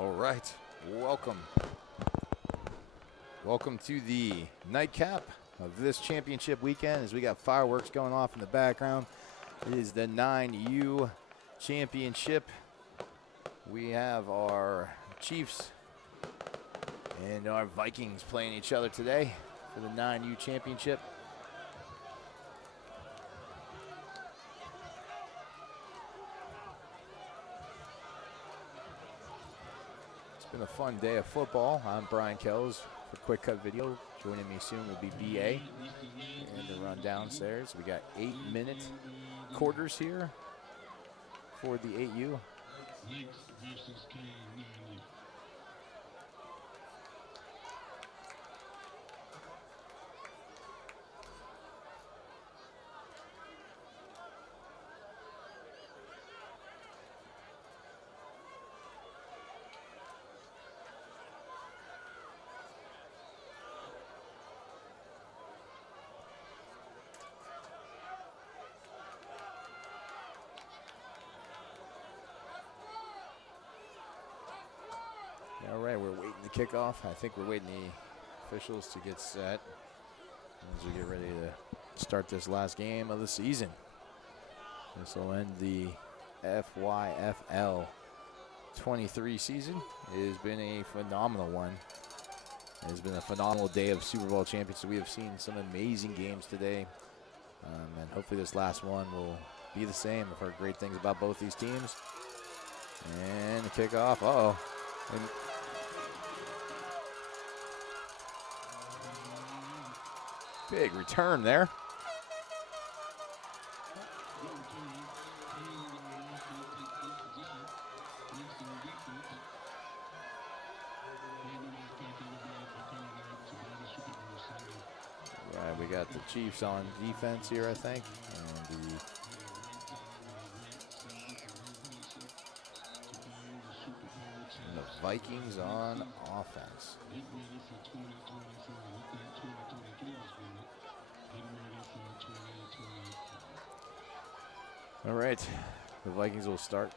All right, welcome to the nightcap of this championship weekend as we got fireworks going off in the background. It is the 9U championship. We have our Chiefs and our Vikings playing each other today for the 9U championship. It's been a fun day of football. I'm Brian Kells for Quick Cut Video. Joining me soon will be BA and the run downstairs. We got 8-minute quarters here for the 8U. All right, we're waiting to kick off. I think we're waiting the officials to get set as we get ready to start this last game of the season. This will end the FYFL 23 season. It has been a phenomenal one. It has been a phenomenal day of Super Bowl champions. We have seen some amazing games today, and hopefully this last one will be the same. I've heard great things about both these teams. And the kickoff. And big return there. Right, we got the Chiefs on defense here, I think, and the Vikings on offense. All right, the Vikings will start.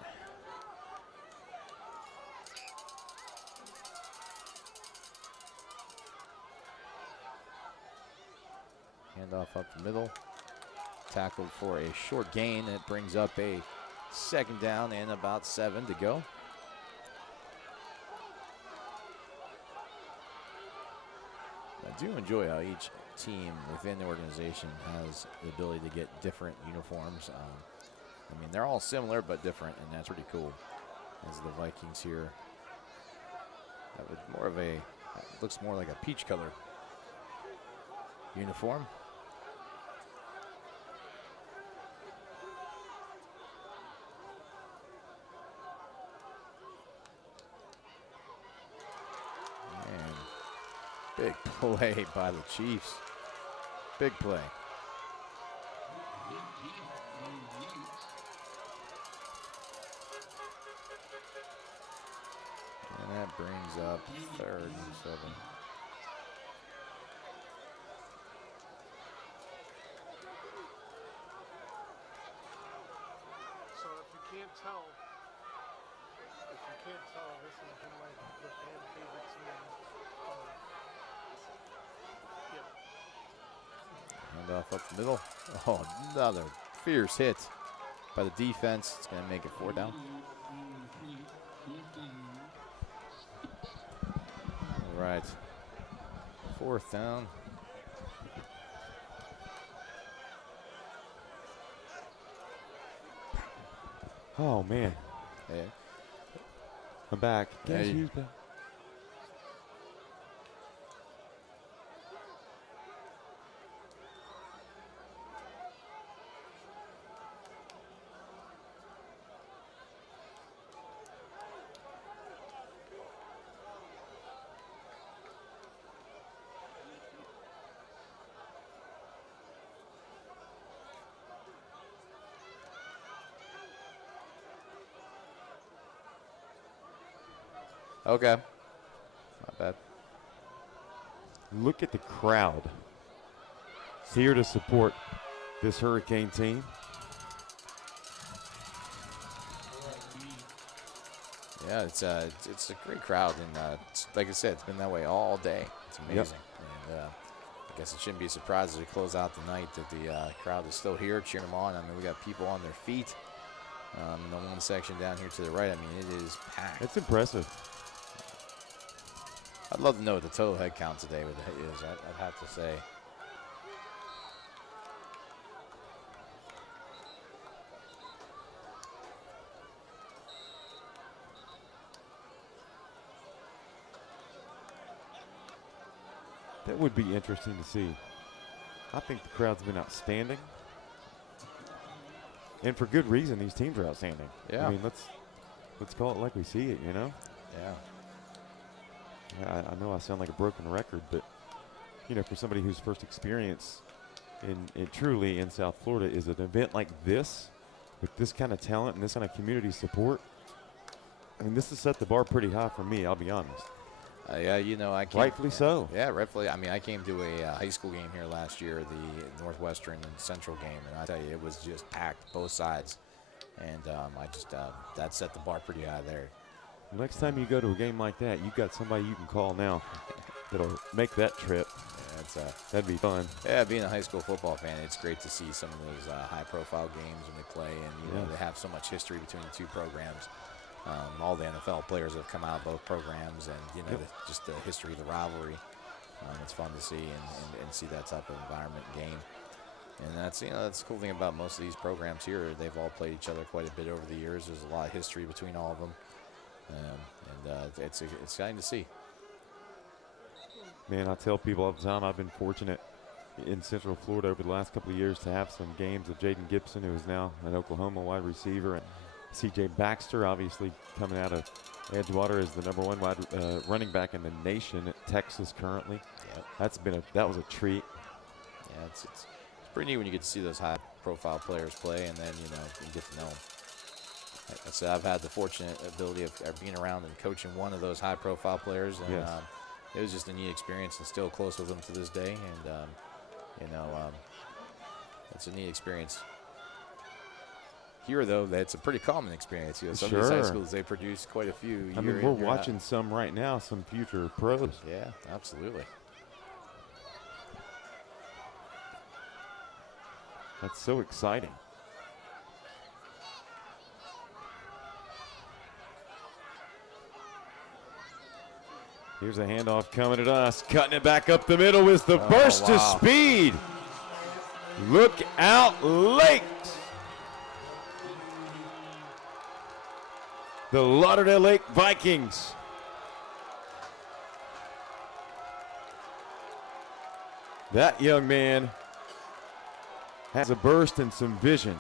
Handoff up the middle. Tackled for a short gain. It brings up a second down and about 7 to go. I do enjoy how each team within the organization has the ability to get different uniforms. I mean, they're all similar but different, and that's pretty cool. As the Vikings here have looks more like a peach color uniform. And big play by the Chiefs. Big play. And that brings up 3rd and 7. So if you can't tell, this has been like the fan favorite team. Handoff up the middle. Oh, another fierce hit by the defense. It's going to make it 4 down. All right. 4th down. Oh, man. Hey. I'm back. Guess who's back? Okay. Not bad. Look at the crowd here to support this Hurricane team. Yeah, it's a great crowd, and like I said, it's been that way all day. It's amazing. And I guess it shouldn't be a surprise as we close out the night that the crowd is still here cheering them on. I mean, we got people on their feet in the one section down here to the right. I mean, it is packed. It's impressive. I'd love to know what the total head count today is. I'd have to say. That would be interesting to see. I think the crowd's been outstanding. And for good reason, these teams are outstanding. Yeah. I mean, let's call it like we see it, you know? Yeah. I know I sound like a broken record, but, you know, for somebody whose first experience in truly in South Florida is an event like this, with this kind of talent and this kind of community support, I mean, this has set the bar pretty high for me, I'll be honest. Yeah, you know, I came, Rightfully so. Yeah, rightfully. I mean, I came to a high school game here last year, the Northwestern and Central game, and I tell you, it was just packed both sides. And I just that set the bar pretty high there. Next time you go to a game like that, you've got somebody you can call now that'll make that trip. Yeah, that'd be fun. Yeah, being a high school football fan, it's great to see some of those high-profile games when they play, and you know they have so much history between the two programs. All the NFL players have come out of both programs, and you know just the history of the rivalry. It's fun to see and see that type of environment and game. And that's that's the cool thing about most of these programs here. They've all played each other quite a bit over the years. There's a lot of history between all of them, and it's exciting to see. Man, I tell people all the time I've been fortunate in Central Florida over the last couple of years to have some games of Jaden Gibson, who is now an Oklahoma wide receiver, and C.J. Baxter, obviously coming out of Edgewater as the #1 running back in the nation at Texas currently. Yep. That was a treat. Yeah, it's pretty neat when you get to see those high-profile players play, and then you get to know them. Like I said, I've had the fortunate ability of being around and coaching one of those high-profile players, and it was just a neat experience, and still close with them to this day. And it's a neat experience. Here, though, that's a pretty common experience. Some of these high schools, they produce quite a few. I mean, we're watching some right now, some future pros. Yeah, absolutely. That's so exciting. Here's a handoff coming at us. Cutting it back up the middle is the burst to speed. Look out, Lake. The Lauderdale Lake Vikings. That young man has a burst and some vision.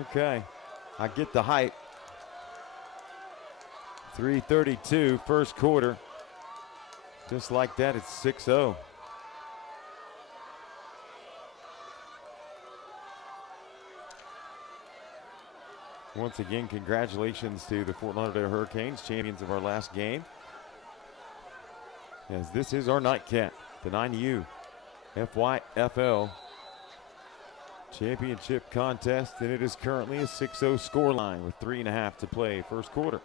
Okay, I get the hype. 3:32 first quarter. Just like that, it's 6-0. Once again, congratulations to the Fort Lauderdale Hurricanes, champions of our last game. As this is our nightcap, the 9U FYFL Championship contest, and it is currently a 6-0 scoreline with 3.5 to play first quarter.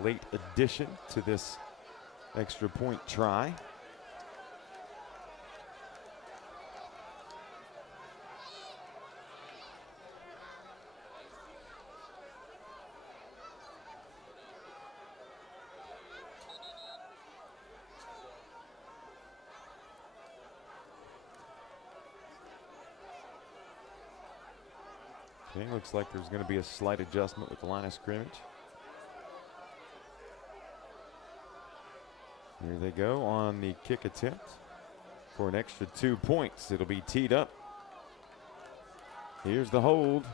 Late addition to this extra point try. Okay, looks like there's going to be a slight adjustment with the line of scrimmage. Here they go on the kick attempt for an extra 2 points. It'll be teed up. Here's the hold.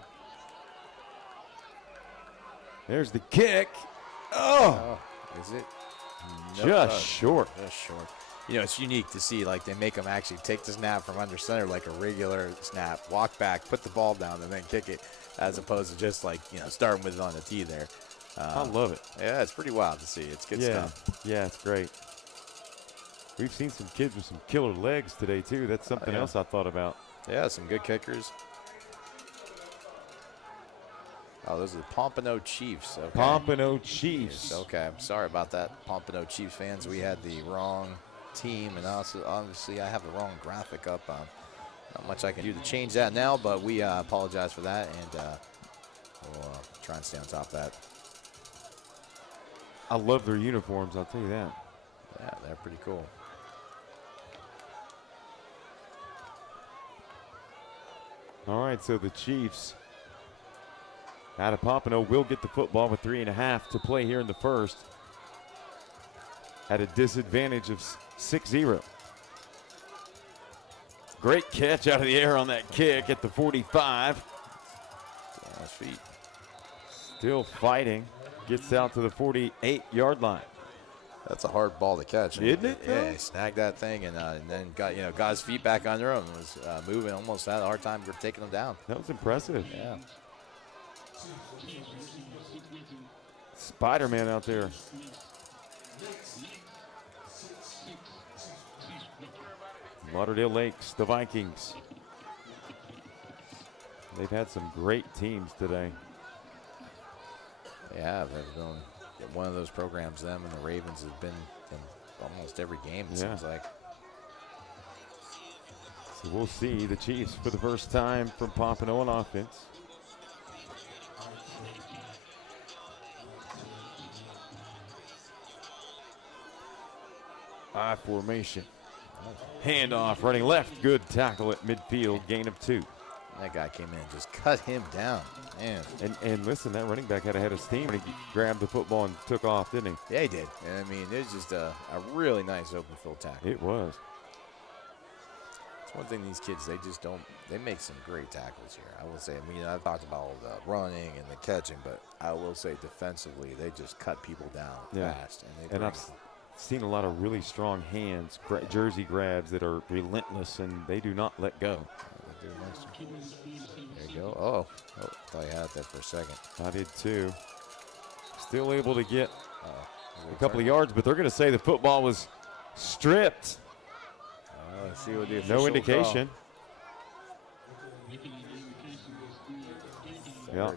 There's the kick. Oh, is it? Just short. Just short. It's unique to see, like, they make them actually take the snap from under center like a regular snap, walk back, put the ball down, and then kick it, as opposed to just, like, starting with it on the tee there. I love it. Yeah, it's pretty wild to see. It's good stuff. Yeah, it's great. We've seen some kids with some killer legs today, too. That's something yeah. else I thought about. Yeah, some good kickers. Oh, those are the Pampano Chiefs. Okay. Pampano Chiefs. Yes, okay, I'm sorry about that, Pampano Chiefs fans. We had the wrong team, and also, obviously I have the wrong graphic up. Not much I can do to change that now, but we apologize for that, and we'll try and stay on top of that. I love their uniforms, I'll tell you that. Yeah, they're pretty cool. All right, so the Chiefs out of Pampano will get the football with 3.5 to play here in the first. At a disadvantage of 6-0. Great catch out of the air on that kick at the 45. On his feet. Still fighting. Gets out to the 48-yard line. That's a hard ball to catch. Isn't it? Yeah, he snagged that thing and then got his feet back under him. Was moving, almost had a hard time taking him down. That was impressive. Yeah. Spider-Man out there. Lauderdale Lakes, the Vikings. They've had some great teams today. They have. They've been one of those programs, them and the Ravens, have been in almost every game, it seems like. So we'll see the Chiefs for the first time from Pampano on offense. I formation. Handoff, running left. Good tackle at midfield. Gain of 2. That guy came in and just cut him down. Man. And listen, that running back had a head of steam when he grabbed the football and took off, didn't he? Yeah, he did. And I mean, it was just a really nice open field tackle. It was. It's one thing these kids, they just don't, they make some great tackles here. I will say, I mean, I've talked about all the running and the catching, but I will say defensively, they just cut people down fast. And I've seen a lot of really strong hands, jersey grabs that are relentless, and they do not let go. There you go. Oh, thought you had it there for a second. I did too. Still able to get a couple of yards, but they're going to say the football was stripped. Let's see what the no indication. Yeah.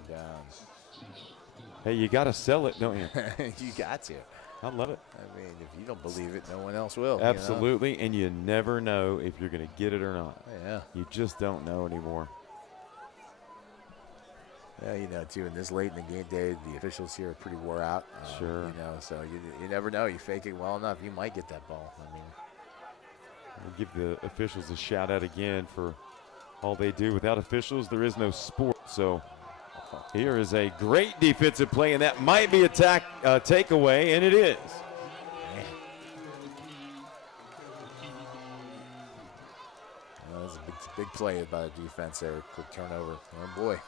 Hey, you got to sell it, don't you? You got to. I love it. I mean, if you don't believe it, no one else will. Absolutely, and you never know if you're going to get it or not. Yeah. You just don't know anymore. Yeah, you know, too, in this late in the game day, the officials here are pretty wore out. Sure. You know, so you never know. You fake it well enough, you might get that ball. I mean, we'll give the officials a shout out again for all they do. Without officials, there is no sport. So here is a great defensive play, and that might be a takeaway, and it is. That's a big play by the defense there. Quick turnover. Oh, boy.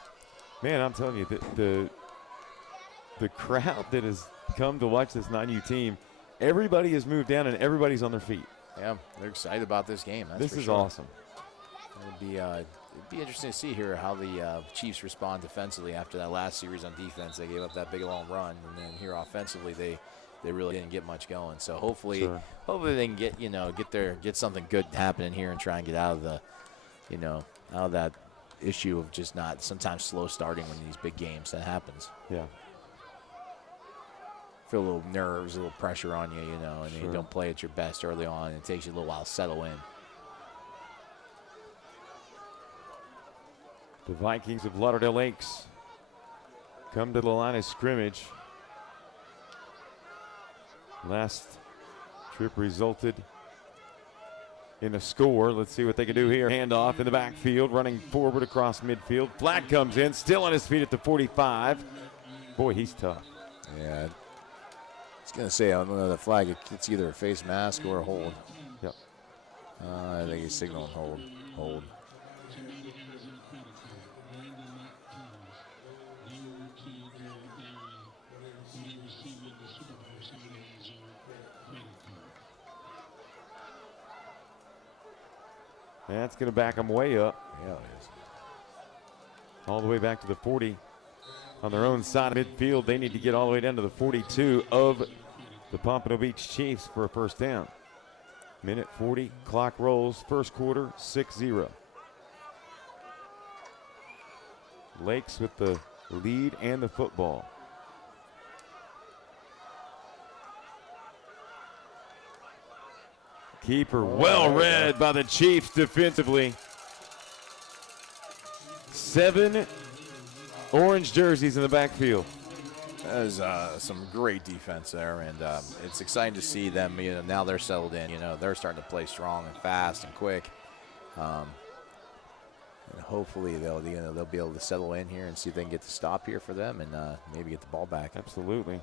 Man, I'm telling you, the crowd that has come to watch this 9U team, everybody has moved down and everybody's on their feet. Yeah, they're excited about this game. This is awesome. It'd be interesting to see here how the Chiefs respond defensively after that last series on defense. They gave up that big long run, and then here offensively they really didn't get much going. So hopefully they can get something good happening here and try and get out of out of that issue of just not sometimes slow starting when these big games. That happens. Yeah. Feel a little nerves, a little pressure on you, and you don't play at your best early on. And it takes you a little while to settle in. The Vikings of Lauderdale Lakes come to the line of scrimmage. Last trip resulted in a score. Let's see what they can do here. Handoff in the backfield, running forward across midfield. Flag comes in, still on his feet at the 45. Boy, he's tough. Yeah. I was going to say, I don't know the flag. It's either a face mask or a hold. Yep. I think he's signaling hold. That's going to back them way up. Yeah, it is. All the way back to the 40. On their own side of midfield, they need to get all the way down to the 42 of the Pampano Beach Chiefs for a first down. Minute 40, clock rolls, first quarter, 6-0. Lakes with the lead and the football. Keeper well read by the Chiefs defensively. 7 orange jerseys in the backfield. That is some great defense there, and it's exciting to see them. Now they're settled in. They're starting to play strong and fast and quick. And hopefully they'll be able to settle in here and see if they can get the stop here for them and maybe get the ball back. Absolutely.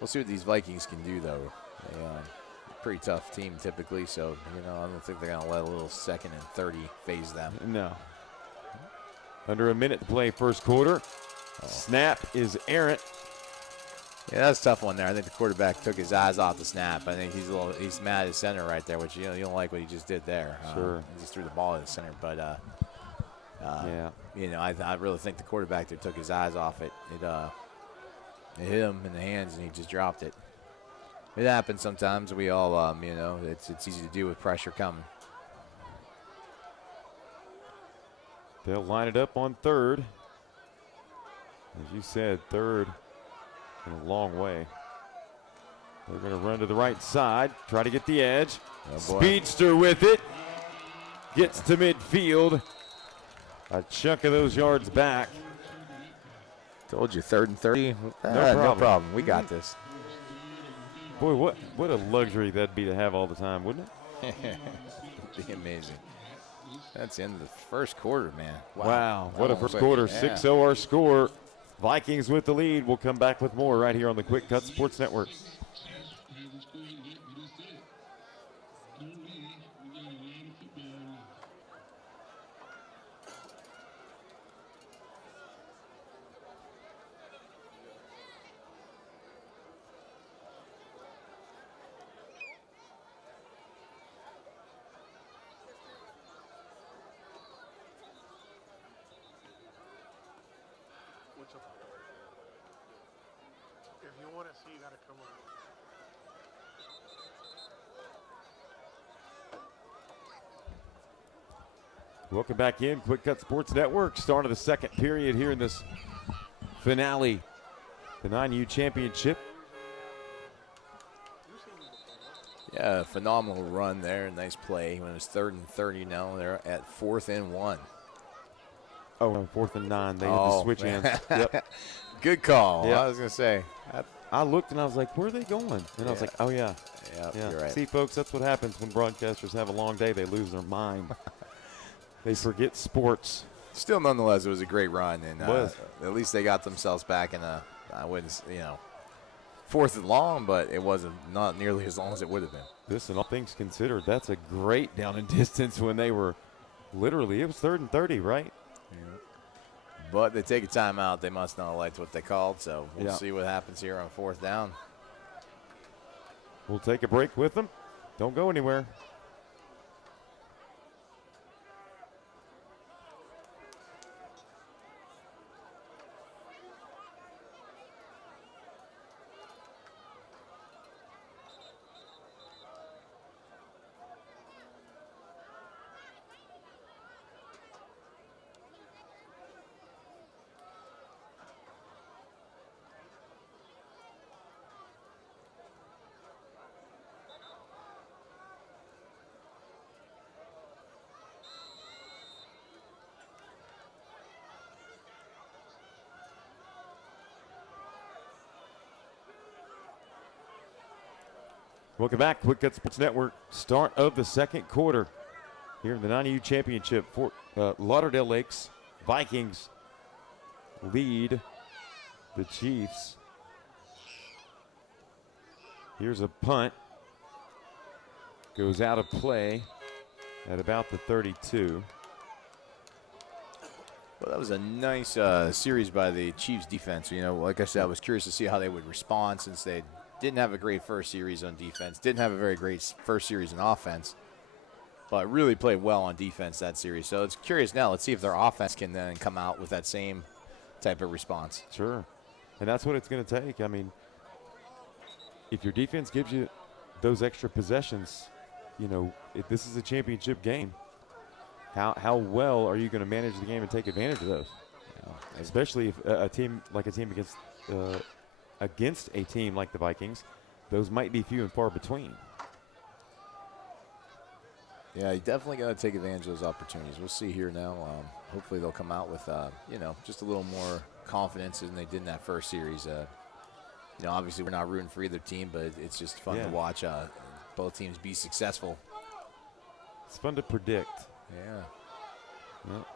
We'll see what these Vikings can do, though. They pretty tough team typically, so I don't think they're gonna let a little 2nd and 30 phase them. No. Under a minute to play, first quarter. Snap is errant. Yeah, that's a tough one there. I think the quarterback took his eyes off the snap. I think he's mad at his center right there, which you don't like what he just did there. Sure. He just threw the ball at the center, but Yeah. I really think the quarterback there took his eyes off it. It hit him in the hands, and he just dropped it. It happens sometimes. We all, it's easy to do with pressure coming. They'll line it up on third. As you said, third in a long way. They're going to run to the right side, try to get the edge. Oh, boy. Speedster with it. Gets to midfield. A chunk of those yards back. Told you, 3rd and 30. No problem. We got this. Boy, what a luxury that'd be to have all the time, wouldn't it? It'd be amazing. That's the end of the first quarter, man. Wow, what a first quarter. 6-0 our score. Vikings with the lead. We'll come back with more right here on the Quick Cut Sports Network. If you want to see, you got to come on. Welcome back in. Quick Cut Sports Network. Start of the second period here in this finale. The 9U Championship. Yeah, phenomenal run there. Nice play. When it was 3rd and 30 now, they're at 4th and 1. Oh, no, 4th and 9. They had to switch hands. Yep. Good call. Yep. I was going to say. I looked and I was like, where are they going? And I was like, oh, yeah. Yeah, you're right. See, folks, that's what happens when broadcasters have a long day. They lose their mind. They forget sports. Still, nonetheless, it was a great run. And Was. at least they got themselves back in a, I wouldn't, 4th and long, but it wasn't not nearly as long as it would have been. Listen, all things considered, that's a great down and distance when they were literally, it was 3rd and 30, right? Yeah. But they take a timeout. They must not have liked what they called, so we'll Yeah. see what happens here on 4th down. We'll take a break with them. Don't go anywhere. Welcome back, Quick Cut Sports Network. Start of the second quarter here in the 9U Championship. Lauderdale Lakes Vikings lead the Chiefs. Here's a punt. Goes out of play at about the 32. Well, that was a nice series by the Chiefs defense. Like I said, I was curious to see how they would respond since they didn't have a great first series on defense, didn't have a very great first series in offense, but really played well on defense that series. So it's curious now. Let's see if their offense can then come out with that same type of response. Sure. And that's what it's going to take. I mean, if your defense gives you those extra possessions, you know, if this is a championship game, how well are you going to manage the game and take advantage of those? Especially if a team against a team like the Vikings, those might be few and far between. Yeah, you definitely got to take advantage of those opportunities. We'll see here now. Hopefully they'll come out with, just a little more confidence than they did in that first series. Obviously we're not rooting for either team, but it's just fun to watch both teams be successful. It's fun to predict. Yeah. Yep.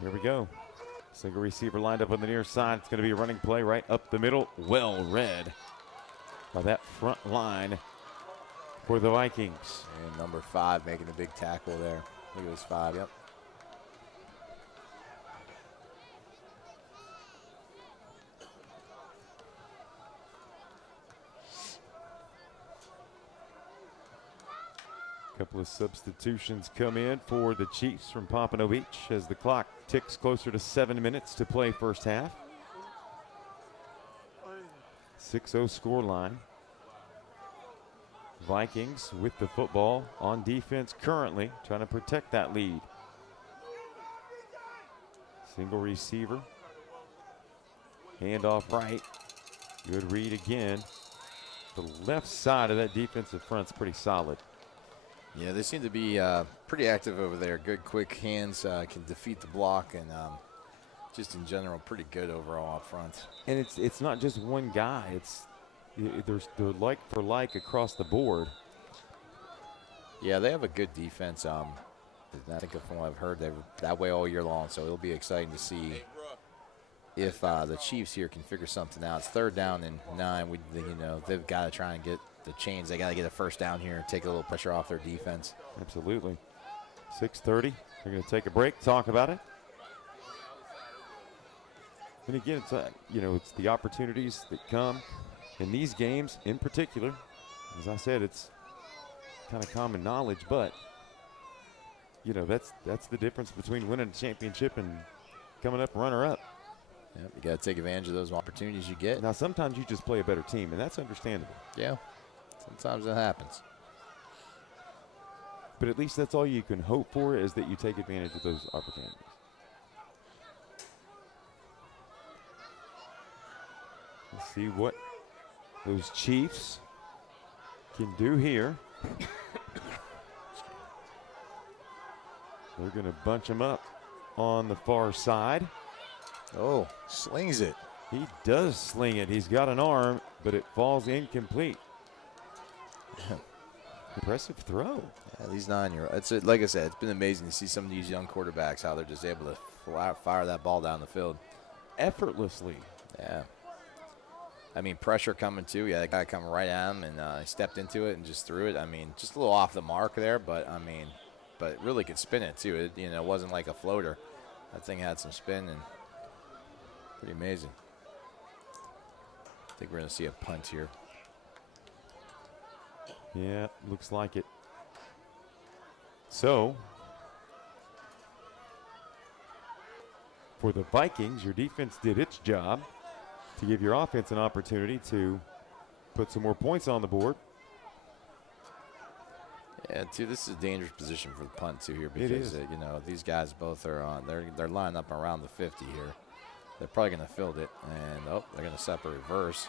Here we go. Single receiver lined up on the near side. It's going to be a running play right up the middle. Well read by that front line for the Vikings. And number 5 making a big tackle there. Look at this 5, yep. Couple of substitutions come in for the Chiefs from Pampano Beach as the clock ticks closer to 7 minutes to play first half. 6-0 score line. Vikings with the football on defense currently, trying to protect that lead. Single receiver. Handoff right. Good read again. The left side of that defensive front's pretty solid. Yeah, they seem to be pretty active over there. Good, quick hands, can defeat the block, and just in general, pretty good overall up front. And it's not just one guy. They're like for like across the board. Yeah, they have a good defense. I think from what I've heard, they're that way all year long, so it'll be exciting to see if the Chiefs here can figure something out. It's 3rd down and 9. They've got to try and get the chains. They got to get a first down here and take a little pressure off their defense. Absolutely. 6:30. They're going to take a break, talk about it. And again, it's the opportunities that come in these games in particular. As I said, it's kind of common knowledge, but that's the difference between winning a championship and coming up runner-up. Yep, you got to take advantage of those opportunities you get. Now, sometimes you just play a better team, and that's understandable. Yeah, sometimes it happens. But at least that's all you can hope for, is that you take advantage of those opportunities. Let's see what those Chiefs can do here. They're going to bunch them up on the far side. Oh, slings it. He does sling it. He's got an arm, but it falls incomplete. Impressive throw. Yeah, these 9-year-olds. Like I said, it's been amazing to see some of these young quarterbacks, how they're just able to fire that ball down the field. Effortlessly. Yeah. I mean, pressure coming too. Yeah, that guy coming right at him, and he stepped into it and just threw it. I mean, just a little off the mark there, but really could spin it too. It wasn't like a floater. That thing had some spin and pretty amazing. I think we're going to see a punt here. Yeah, looks like it. So, for the Vikings, your defense did its job to give your offense an opportunity to put some more points on the board. Yeah, too. This is a dangerous position for the punt too here, because these guys both are on. They're lining up around the 50 here. They're probably going to field it, and they're going to separate reverse,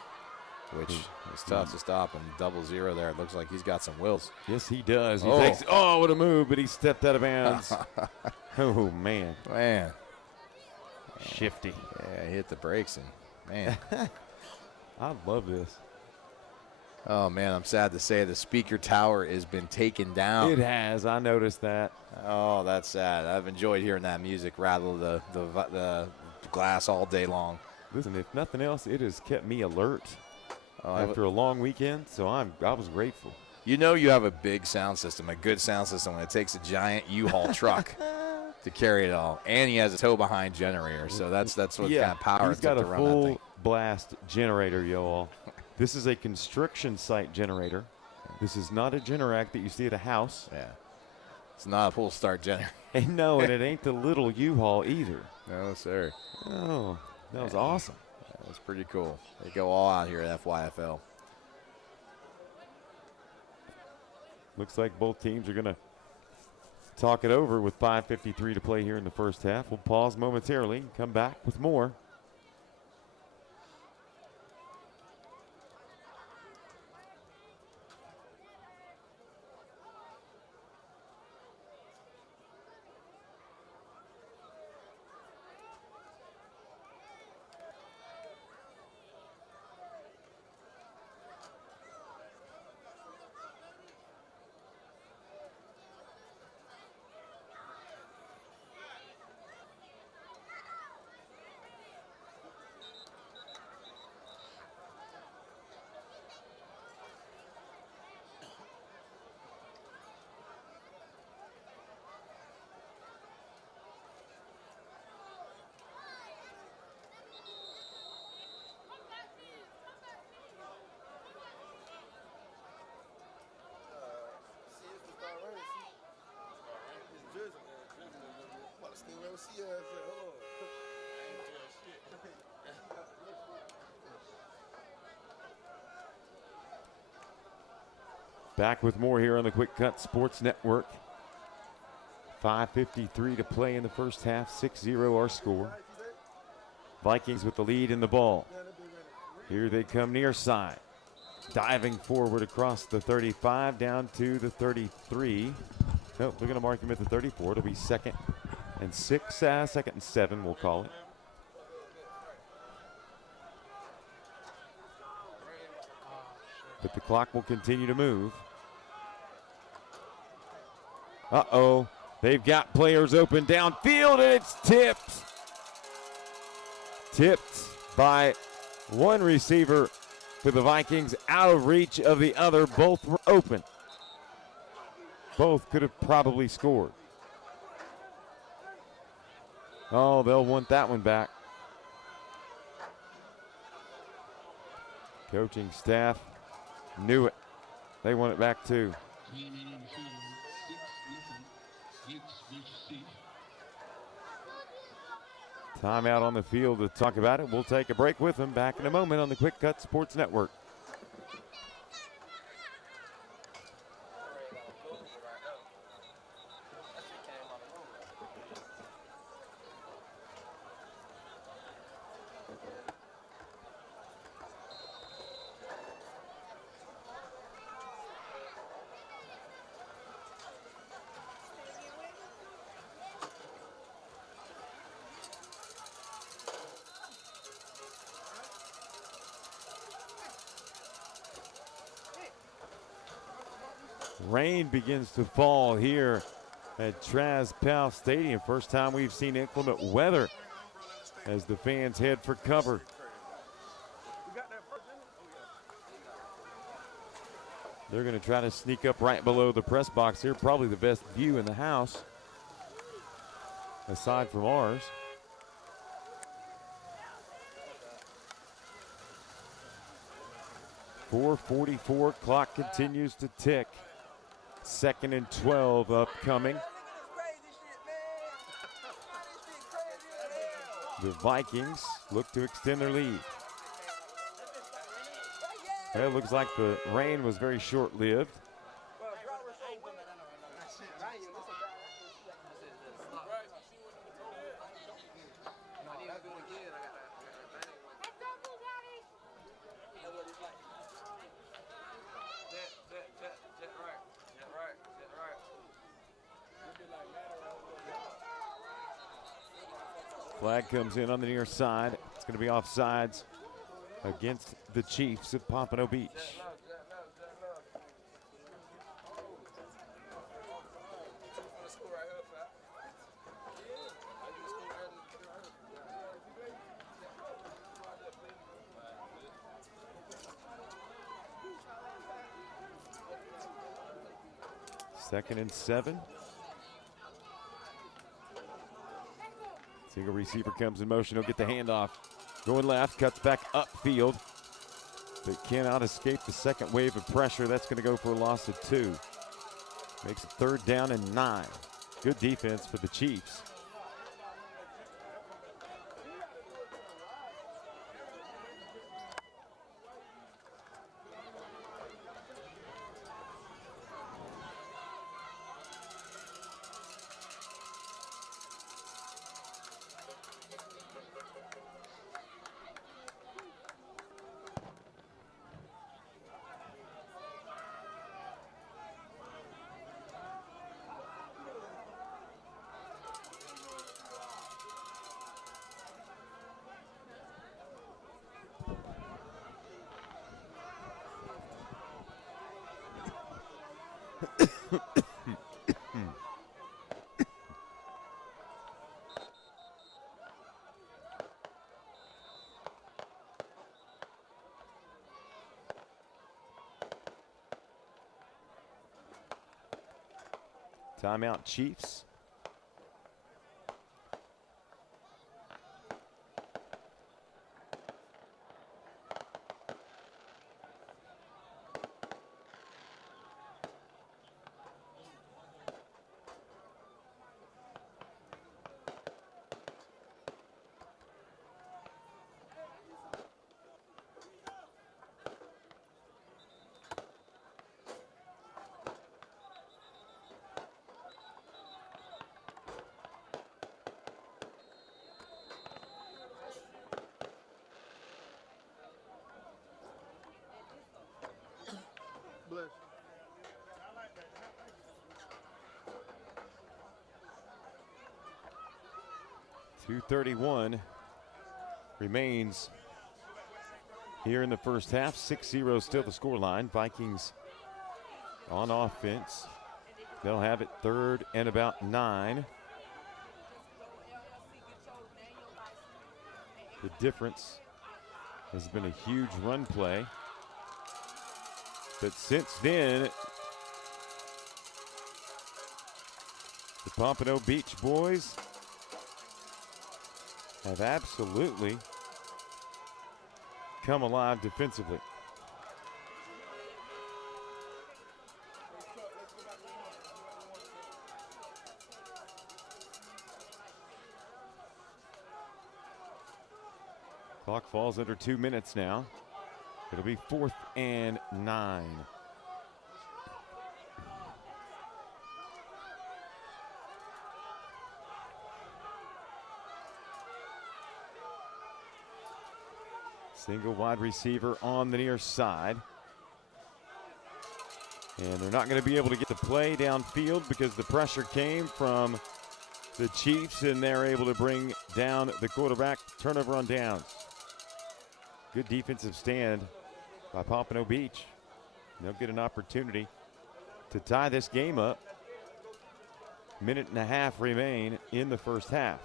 which is tough to stop him. 0-0 there. It looks like he's got some wills. Yes, he does. He thinks, what a move, but he stepped out of bounds. Oh, man. Man. Shifty. Yeah, he hit the brakes, and man. I love this. Oh, man, I'm sad to say the speaker tower has been taken down. It has. I noticed that. Oh, that's sad. I've enjoyed hearing that music rattle the glass all day long. Listen, if nothing else, it has kept me alert after a long weekend, so I was grateful. You have a big sound system, a good sound system, when it takes a giant U-Haul truck to carry it all. And he has a tow-behind generator, so that's what kind of power he's it got took a to run that thing. full blast generator, y'all. This is a construction site generator. This is not a Generac that you see at a house. Yeah. It's not a full start generator. And no, and it ain't the little U-Haul either. No, sir. Oh, that was awesome. That's pretty cool. They go all out here at FYFL. Looks like both teams are going to talk it over with 5:53 to play here in the first half. We'll pause momentarily and come back with more. Back with more here on the Quick Cut Sports Network. 5:53 to play in the first half. 6-0 our score. Vikings with the lead in the ball. Here they come near side. Diving forward across the 35 down to the 33. Nope, they're going to mark him at the 34. It'll be 2nd and 6, 2nd and 7 we'll call it. But the clock will continue to move. Uh-oh, they've got players open downfield, and it's tipped. Tipped by one receiver for the Vikings, out of reach of the other. Both were open. Both could have probably scored. Oh, they'll want that one back. Coaching staff knew it. They want it back too. Timeout on the field to talk about it. We'll take a break with them. Back in a moment on the Quick Cut Sports Network. Rain begins to fall here at Traz Powell Stadium. First time we've seen inclement weather as the fans head for cover. They're going to try to sneak up right below the press box here. Probably the best view in the house, aside from ours. .444, clock continues to tick. 2nd and 12 upcoming. The Vikings look to extend their lead. It looks like the rain was very short-lived. Flag comes in on the near side. It's going to be offsides against the Chiefs of Pampano Beach. Second and 7. Single receiver comes in motion. He'll get the handoff. Going left, cuts back upfield. They cannot escape the second wave of pressure. That's going to go for a loss of 2. Makes it 3rd down and 9. Good defense for the Chiefs. Timeout, Chiefs. Bless. 2:31 remains here in the first half. 6-0 still the scoreline. Vikings on offense. They'll have it 3rd and about 9. The difference has been a huge run play. But since then, the Pampano Beach boys have absolutely come alive defensively. Clock falls under 2 minutes now. It'll be 4th and 9. Single wide receiver on the near side. And they're not going to be able to get the play downfield because the pressure came from the Chiefs, and they're able to bring down the quarterback. Turnover on downs. Good defensive stand by Pampano Beach. They'll get an opportunity to tie this game up. 1.5 minutes remain in the first half.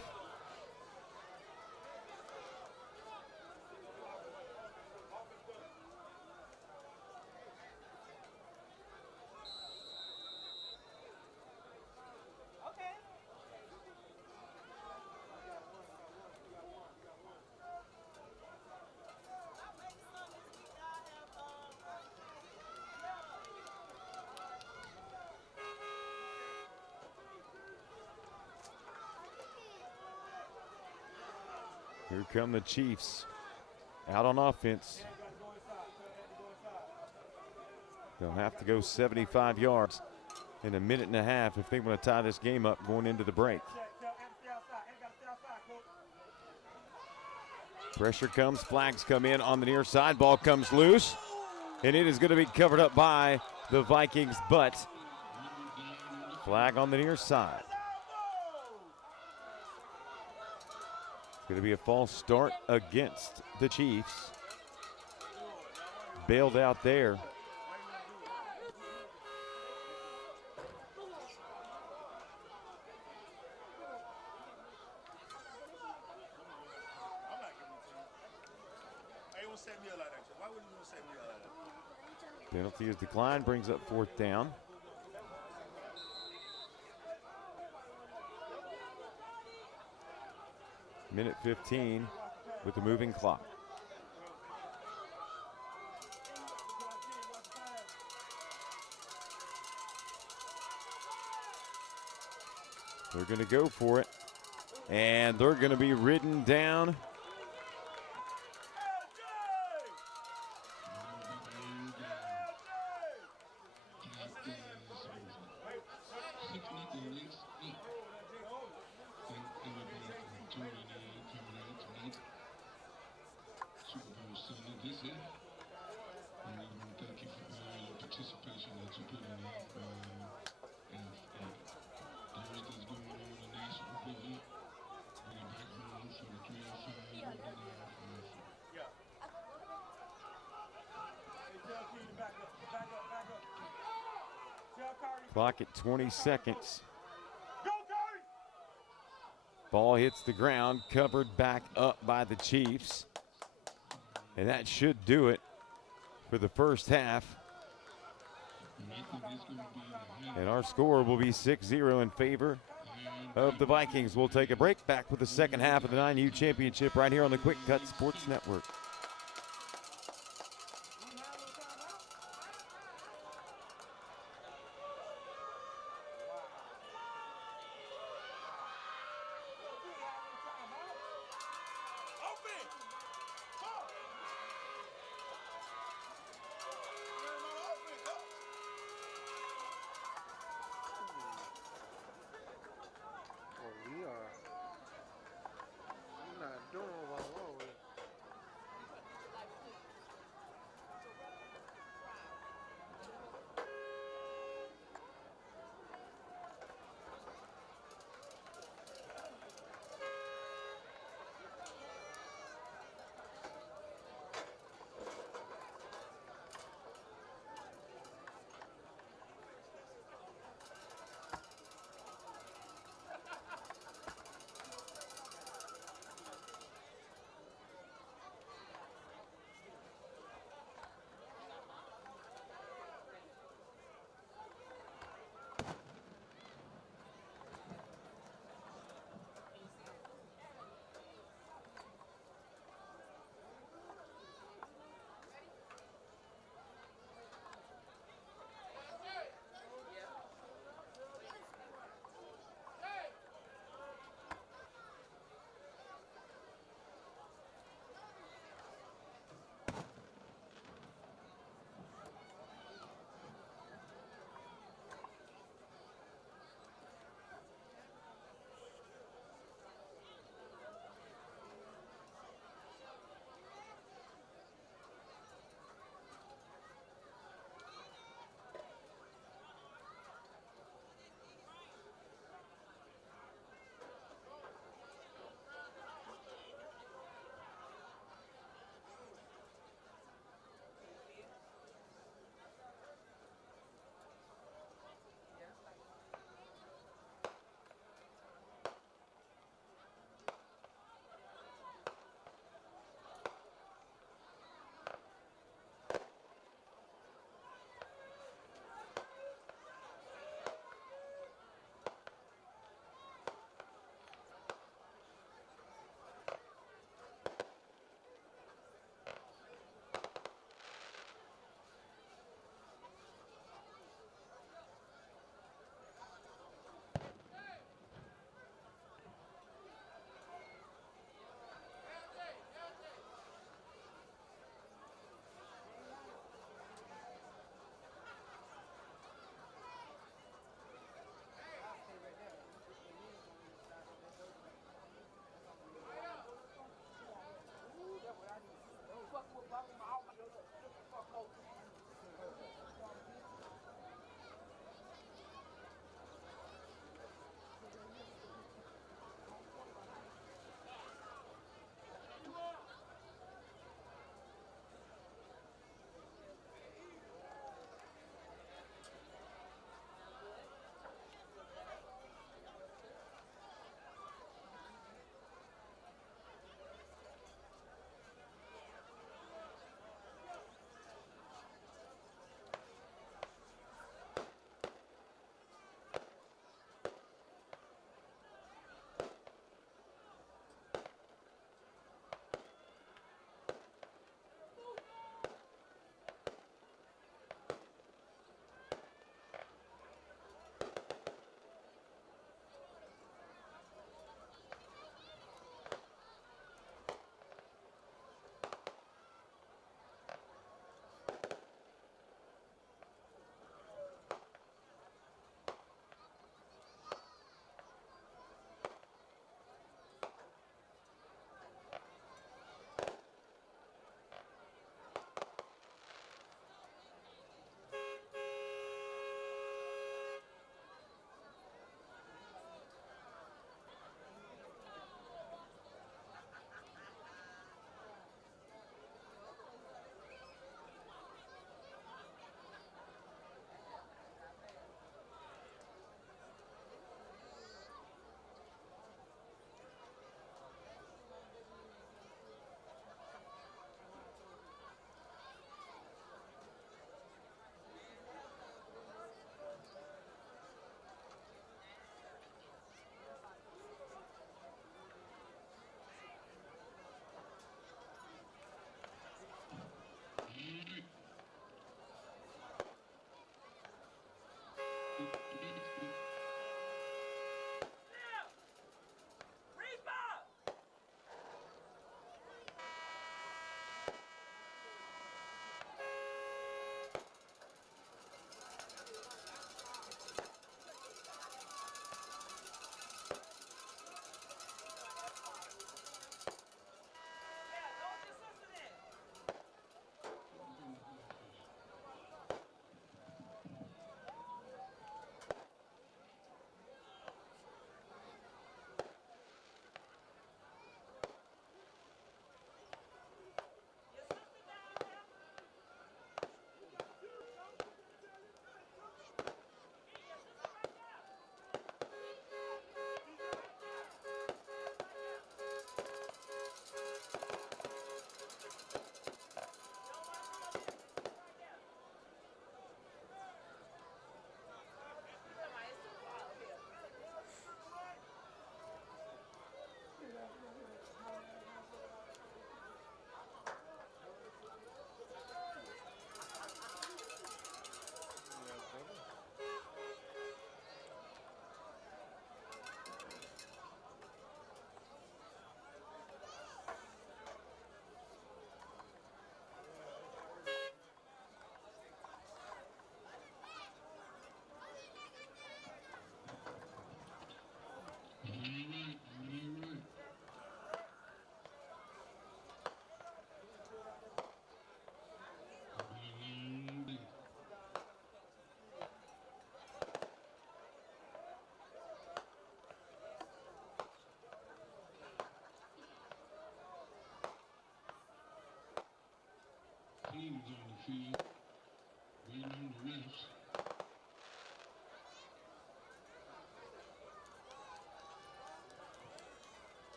Here come the Chiefs out on offense. They'll have to go 75 yards in 1.5 minutes if they want to tie this game up going into the break. Pressure comes, flags come in on the near side, ball comes loose, and it is going to be covered up by the Vikings, but flag on the near side. Going to be a false start against the Chiefs. Bailed out there. Penalty is declined, brings up 4th down. Minute 15 with the moving clock. They're going to go for it, and they're going to be ridden down. Clock at 20 seconds. Ball hits the ground, covered back up by the Chiefs. And that should do it for the first half. And our score will be 6-0 in favor of the Vikings. We'll take a break. Back with the second half of the 9U Championship right here on the Quick Cut Sports Network.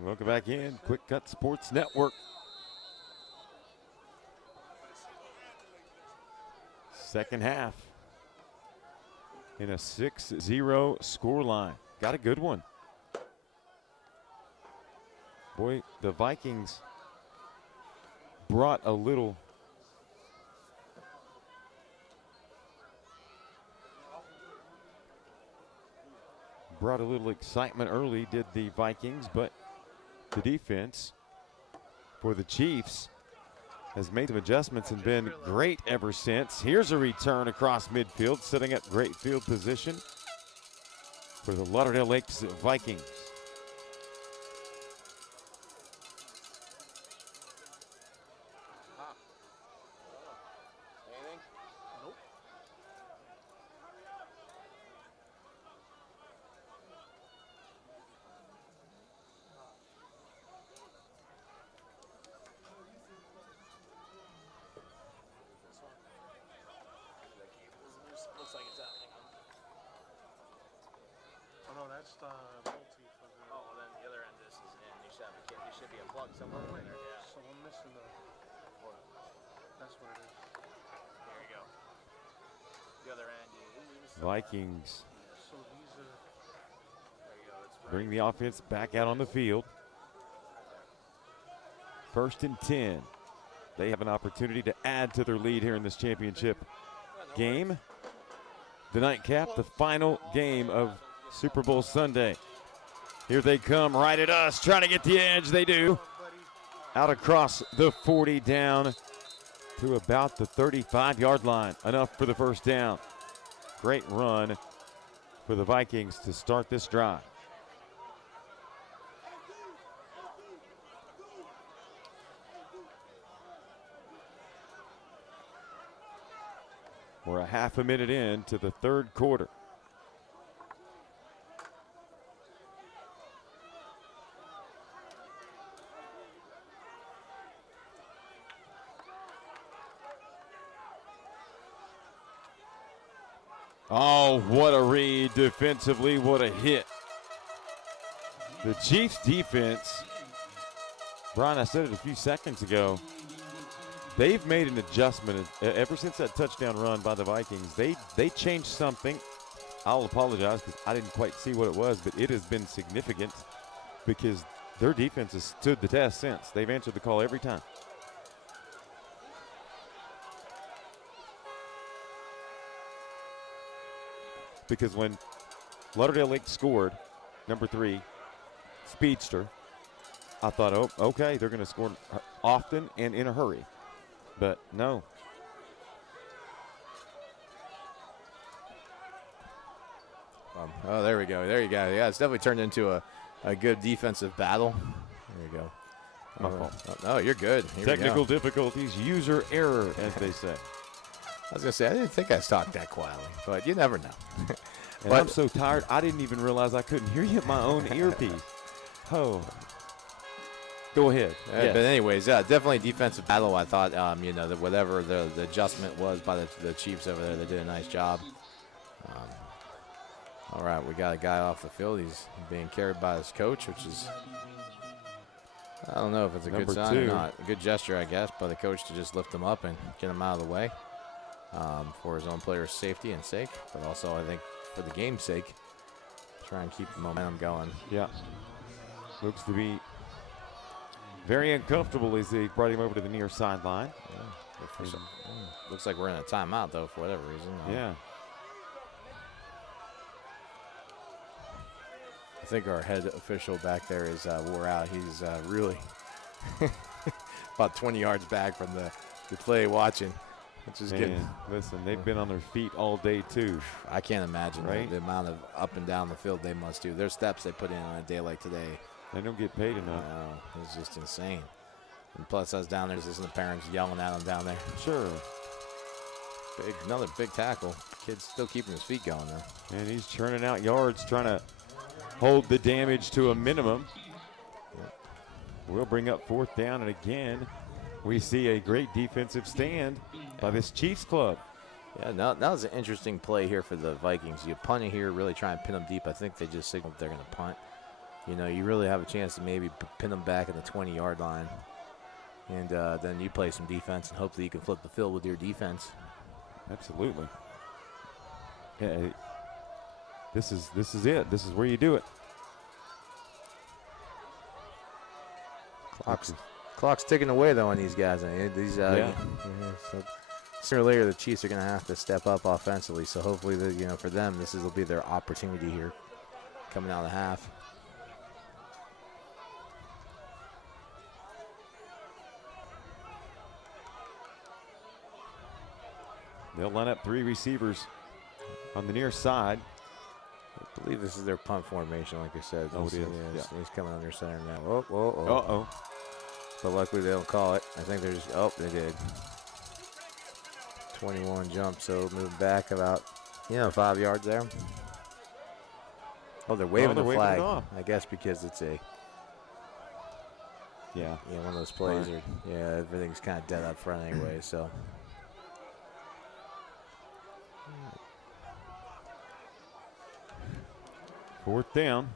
Welcome back in. Quick Cut Sports Network. Second half in a 6-0 scoreline. Got a good one. Boy, the Vikings brought a little excitement early, did the Vikings, but the defense for the Chiefs has made some adjustments and been great ever since. Here's a return across midfield, setting up great field position for the Lauderdale Lakes Vikings. Looks like it's out. Hang on. Oh no, that's the multi for the. Oh, well then the other end this is in. You should have a kit. There should be a plug somewhere in there. Yeah. So I'm missing the. That's what it is. There you go. The other end. Vikings So these are. There you go. It's right. bring the offense back out on the field. 1st and 10. They have an opportunity to add to their lead here in this championship game. The nightcap, the final game of Super Bowl Sunday. Here they come, right at us, trying to get the edge. They do. Out across the 40, down to about the 35-yard line. Enough for the first down. Great run for the Vikings to start this drive. We're a half a minute into the third quarter. Oh, what a read defensively, what a hit. The Chiefs defense, Brian, I said it a few seconds ago, they've made an adjustment ever since that touchdown run by the Vikings. They changed something. I'll apologize because I didn't quite see what it was, but it has been significant because their defense has stood the test since. They've answered the call every time. Because when Lauderdale Lake scored, number 3, speedster, I thought, oh, okay, they're going to score often and in a hurry. But no. Oh, there we go. There you go. Yeah, it's definitely turned into a good defensive battle. There you go. My fault. No, you're good. Here Technical difficulties, user error, as they say. I was going to say, I didn't think I talked that quietly, but you never know. And I'm so tired, I didn't even realize I couldn't hear you at my own earpiece. Oh. Go ahead. Yes. But anyways, yeah, definitely defensive battle. I thought, that whatever the adjustment was by the Chiefs over there, they did a nice job. All right, we got a guy off the field. He's being carried by his coach, which is, I don't know if it's a Number good sign 2. or not. A good gesture, I guess, by the coach to just lift him up and get him out of the way for his own player's safety and sake, but also I think for the game's sake, try and keep the momentum going. Yeah. Looks to be very uncomfortable as they brought him over to the near sideline. Yeah. Looks like we're in a timeout, though, for whatever reason. Yeah. I think our head official back there is wore out. He's really about 20 yards back from the play watching. Which is good. Listen, they've been on their feet all day too. I can't imagine Right? the amount of up and down the field they must do. Their steps they put in on a day like today. They don't get paid enough. It's just insane. And plus, us down there, there's the parents yelling at them down there. Sure. Another big tackle. Kid's still keeping his feet going though. And he's churning out yards, trying to hold the damage to a minimum. Yep. We'll bring up 4th down, and again, we see a great defensive stand by this Chiefs club. Yeah, now that was an interesting play here for the Vikings. You punt it here, really try and pin them deep. I think they just signaled they're going to punt. You know, you really have a chance to maybe pin them back at the 20-yard line. And then you play some defense and hopefully you can flip the field with your defense. Absolutely. Yeah, this is it. This is where you do it. Clock's ticking away though on these guys. So sooner or later the Chiefs are going to have to step up offensively. So hopefully, for them, will be their opportunity here, coming out of the half. They'll line up 3 receivers on the near side. I believe this is their punt formation, like I said. Oh, it is. He's coming under center now. Whoa. Uh-oh. But luckily they don't call it. I think they're just, they did. 21 jump, so move back about, 5 yards there. Oh, they're waving the flag. I guess because it's one of those plays where, everything's kind of dead up front anyway, so. Fourth down.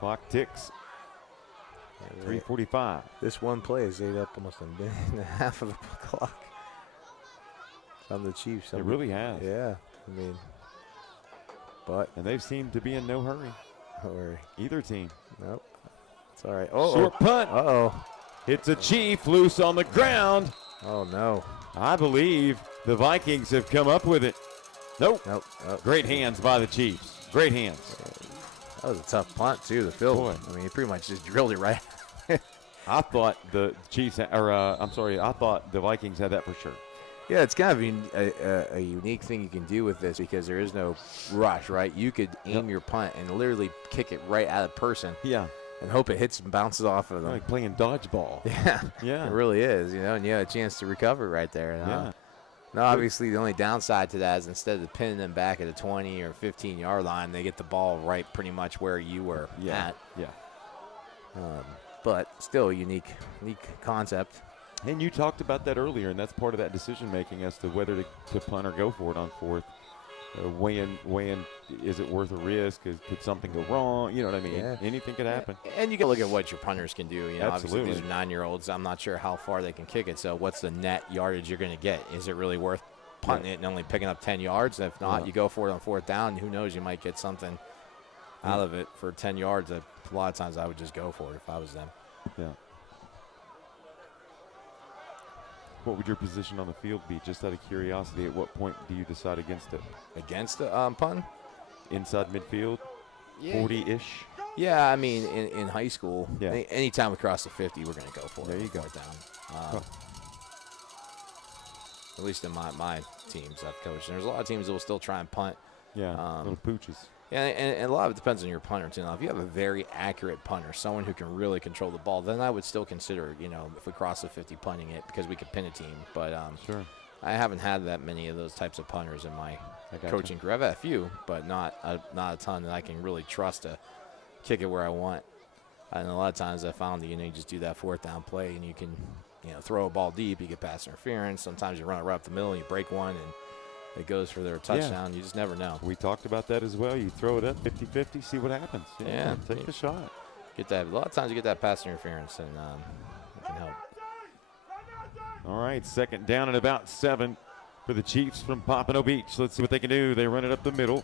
Clock ticks. 3:45. This one play has ate up almost a minute and a half of the clock. On the Chiefs. It really has. Yeah. And they've seemed to be in no hurry. No worry. Either team. Nope. It's all right. Short punt. It's a Chief loose on the ground. Oh, no. I believe the Vikings have come up with it. Nope. Great hands by the Chiefs. Great hands. That was a tough punt, too, the field. Boy. He pretty much just drilled it right. I thought the Chiefs, I thought the Vikings had that for sure. Yeah, it's kind of a unique thing you can do with this because there is no rush, right? You could aim your punt and literally kick it right at a person. Yeah. And hope it hits and bounces off of them. Like playing dodgeball. Yeah. It really is, and you have a chance to recover right there. Yeah. Now, obviously, the only downside to that is instead of pinning them back at the 20 or 15-yard line, they get the ball right pretty much where you were at. Yeah. But still a unique concept. And you talked about that earlier, and that's part of that decision-making as to whether to punt or go for it on fourth. Weighing, is it worth a risk? Could something go wrong? You know what I mean? Yeah. Anything could happen. And you can look at what your punters can do. Absolutely. Obviously these are 9-year-olds. I'm not sure how far they can kick it. So what's the net yardage you're going to get? Is it really worth punting it and only picking up 10 yards? If not, you go for it on fourth down. Who knows? You might get something out of it for 10 yards. A lot of times I would just go for it if I was them. Yeah. What would your position on the field be? Just out of curiosity, at what point do you decide against it? Against the punt? Inside midfield, 40-ish? Yeah, in high school, Yeah. anytime we cross the 50, we're going to go for it. There you go. Down. At least in my teams I've coached. And there's a lot of teams that will still try and punt. Yeah, little pooches. Yeah, and a lot of it depends on your punter, too. Now, if you have a very accurate punter, someone who can really control the ball, then I would still consider, if we cross the 50, punting it because we could pin a team. But Sure. I haven't had that many of those types of punters in my coaching career. I've had a few, but not a ton that I can really trust to kick it where I want. And a lot of times I found that, you just do that fourth down play and you can, throw a ball deep, you get pass interference. Sometimes you run it right up the middle and you break one and it goes for their touchdown. You just never know. We talked about that as well. You throw it up 50-50, see what happens. Yeah. Take a shot. Get that. A lot of times you get that pass interference, and it can help. All right, second down and about 7 for the Chiefs from Pompano Beach. Let's see what they can do. They run it up the middle.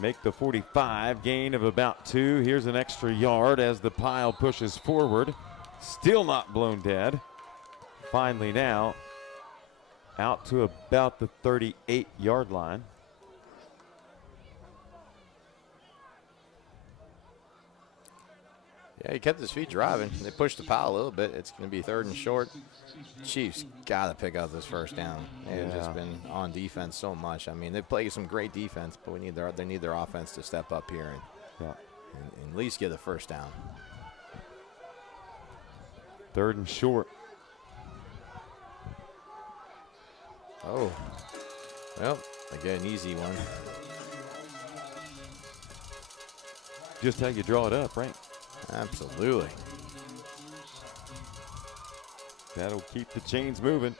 Make the 45, gain of about 2. Here's an extra yard as the pile pushes forward. Still not blown dead. Finally now out to about the 38-yard line. Yeah, he kept his feet driving. They pushed the pile a little bit. It's going to be 3rd and short. Chiefs got to pick up this first down. They've just been on defense so much. I mean, they play some great defense, but they need their offense to step up here and at least get the first down. 3rd and short. Oh, well, they get an easy one. Just how you draw it up, right? Absolutely. That'll keep the chains moving.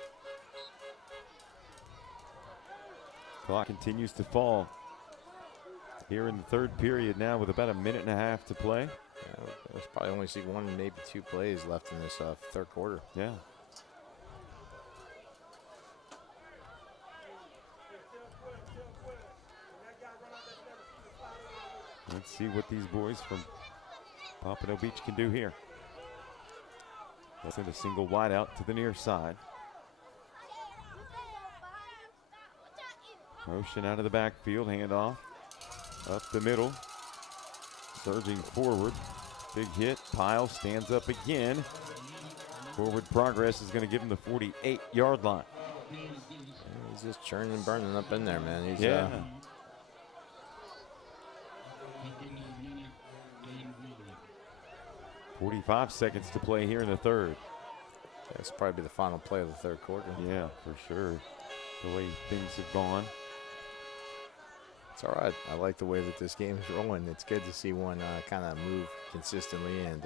Clock continues to fall here in the 3rd period now with about 1.5 minutes to play. Yeah, we'll probably only see 1, maybe 2 plays left in this 3rd quarter. Yeah. Let's see what these boys from Pampano Beach can do here. That's in a single wide out to the near side. Motion out of the backfield, handoff up the middle. Surging forward, big hit, Pyle stands up again. Forward progress is going to give him the 48-yard line. He's just churning and burning up in there, man. He's, 45 seconds to play here in the 3rd. That's probably the final play of the 3rd quarter. Yeah, for sure. The way things have gone. It's all right. I like the way that this game is rolling. It's good to see one kind of move consistently, and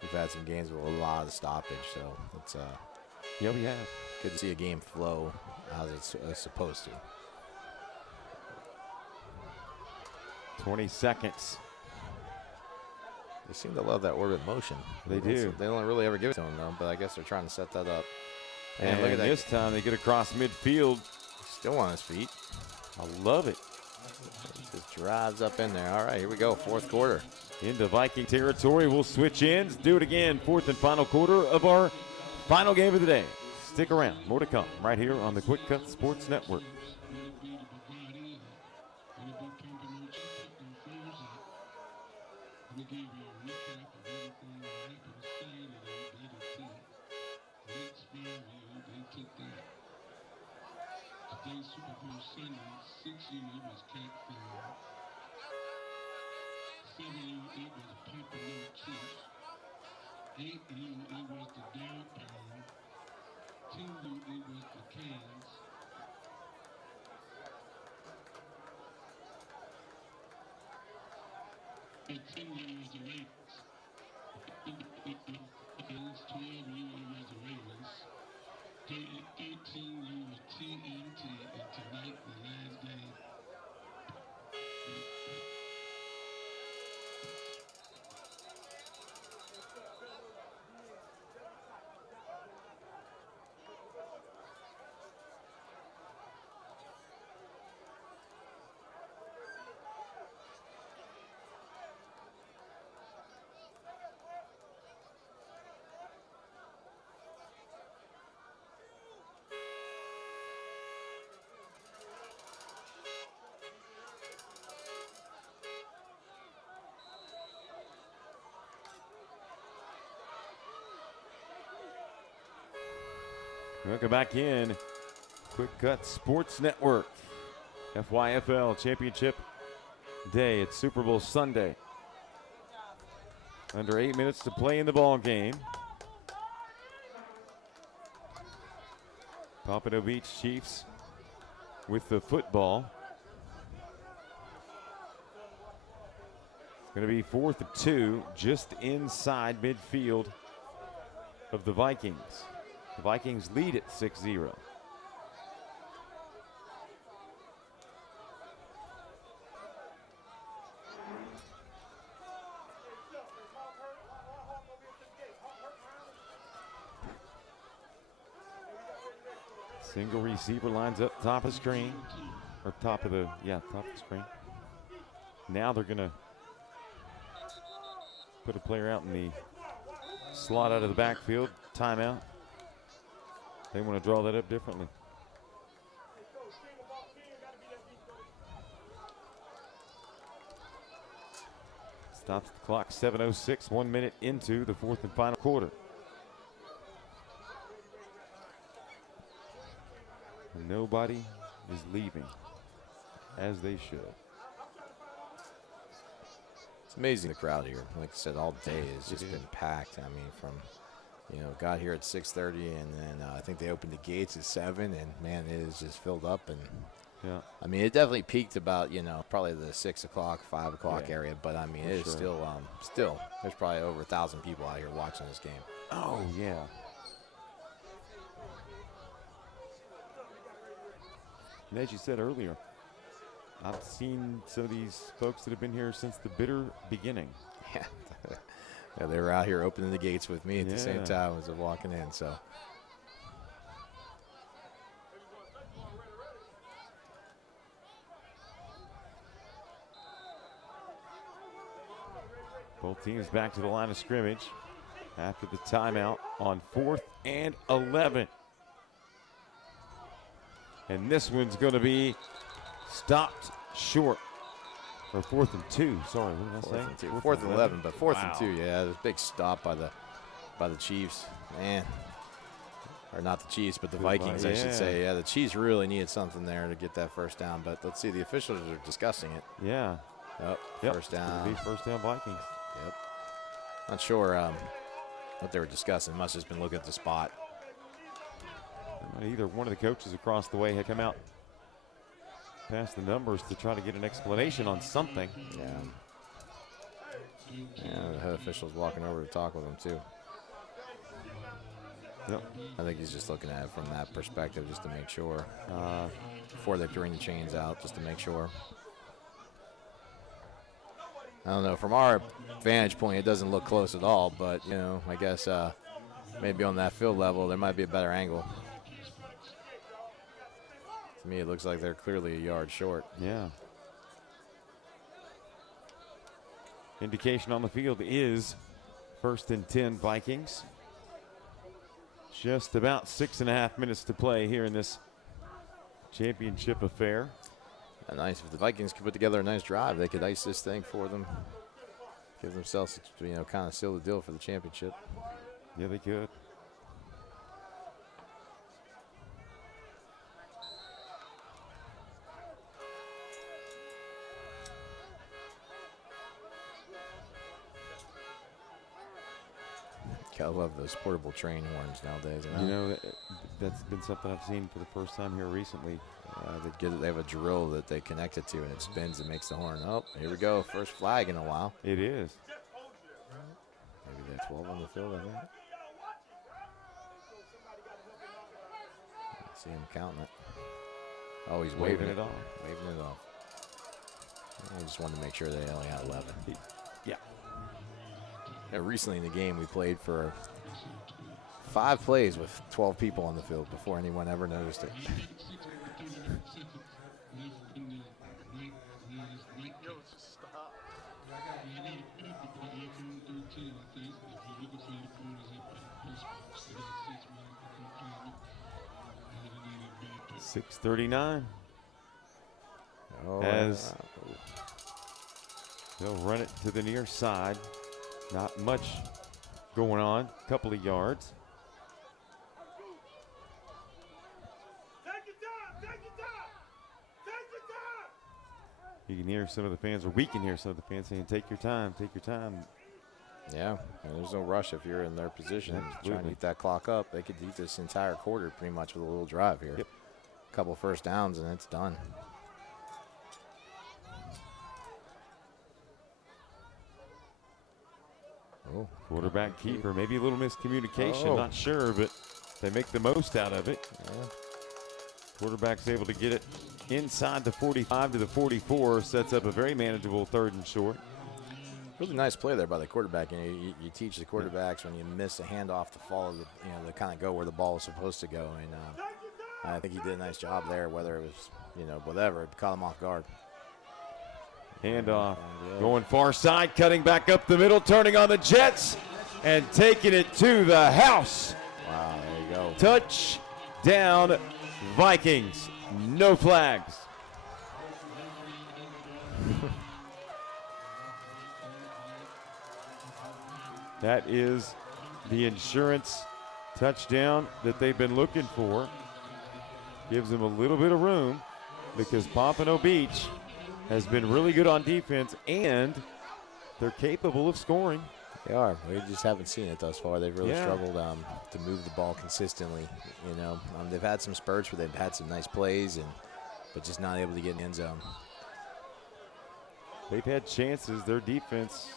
we've had some games with a lot of stoppage, so it's we have. Good to see a game flow as it's supposed to. 20 seconds. They seem to love that orbit motion. They do. They don't really ever give it to them, though, but I guess they're trying to set that up. And look at that. This time they get across midfield. Still on his feet. I love it. Just drives up in there. All right, here we go, 4th quarter. Into Viking territory. We'll switch ends. Do it again. 4th and final quarter of our final game of the day. Stick around. More to come right here on the Quick Cut Sports Network. Super Bowl Sunday, 6U it was Cat Field, 7U it was Pampano Chiefs, 8U it was the Derrick Pound, 10U it was the Canes, and 10U was the Ravens. 12U it was the Ravens. 13U was TNT, and tonight, the last game. Welcome back in. Quick Cut Sports Network. FYFL Championship Day. It's Super Bowl Sunday. Under 8 minutes to play in the ball game. Pampano Beach Chiefs with the football. It's going to be 4th and 2, just inside midfield of the Vikings. The Vikings lead at 6-0. Single receiver lines up top of the screen, or top of the screen. Now they're gonna put a player out in the slot out of the backfield, timeout. They want to draw that up differently. It's Stops the clock, 7:06, 1 minute into the fourth and final quarter. And nobody is leaving, as they should. It's amazing the crowd here. Like I said, all day has just been packed. I mean, from, got here at 6:30, and then I think they opened the gates at 7, and man, it is just filled up. And Yeah. I mean, it definitely peaked about, probably the 6 o'clock, 5 o'clock area, but I mean, it is still, there's probably over 1,000 people out here watching this game. Oh, yeah. And as you said earlier, I've seen some of these folks that have been here since the bitter beginning. Yeah. Yeah, they were out here opening the gates with me at the same time as I'm walking in, so. Both teams back to the line of scrimmage after the timeout on 4th and 11. And this one's going to be stopped short. Or 4th and 2, sorry, what did I say? 4th and 11, but 4th and 2, yeah, there's a big stop by the Chiefs. Man, or not the Chiefs, but the Vikings, I should say. Yeah, the Chiefs really needed something there to get that first down, but let's see, the officials are discussing it. Yeah. Yep. First down. First down Vikings. Yep. Not sure what they were discussing. Must have just been looking at the spot. Either one of the coaches across the way had come out past the numbers to try to get an explanation on something. Yeah, the head official's walking over to talk with him too. Yep. I think he's just looking at it from that perspective just to make sure. Before they bring the chains out, just to make sure. I don't know, from our vantage point, it doesn't look close at all, but, I guess maybe on that field level, there might be a better angle. To me, it looks like they're clearly a yard short. Yeah. Indication on the field is 1st and 10 Vikings. Just about 6.5 minutes to play here in this championship affair. Nice. If the Vikings could put together a nice drive, they could ice this thing for them. Give themselves, kind of seal the deal for the championship. Yeah, they could. I love those portable train horns nowadays. That's been something I've seen for the first time here recently. They have a drill that they connect it to, and it spins and makes the horn. Oh, here we go. First flag in a while. It is. Maybe they're 12 on the field, I think. I see him counting it. Oh, he's waving it off. Waving it off. I just wanted to make sure they only had 11. Yeah. Recently in the game, we played for 5 plays with 12 people on the field before anyone ever noticed it. .639. As they'll run it to the near side. Not much going on. Couple of yards. You can hear some of the fans, or we can hear some of the fans saying, take your time, take your time. Yeah, and there's no rush if you're in their position. Trying to eat that clock up. They could eat this entire quarter pretty much with a little drive here. Yep. A couple first downs, and it's done. Oh, quarterback keeper, maybe a little miscommunication, not sure, but they make the most out of it. Yeah. Quarterback's able to get it inside the 45 to the 44, sets up a very manageable 3rd and short. Really nice play there by the quarterback. You teach the quarterbacks when you miss a handoff to follow the, to kind of go where the ball is supposed to go, and I think he did a nice job there. Whether it was whatever, it caught him off guard. Handoff, going far side, cutting back up the middle, turning on the Jets, and taking it to the house. Wow, there you go. Touchdown, Vikings. No flags. That is the insurance touchdown that they've been looking for. Gives them a little bit of room because Pampano Beach has been really good on defense and they're capable of scoring. They are. We just haven't seen it thus far. They've really struggled to move the ball consistently. You know, they've had some spurts where they've had some nice plays, but just not able to get in the end zone. They've had chances. Their defense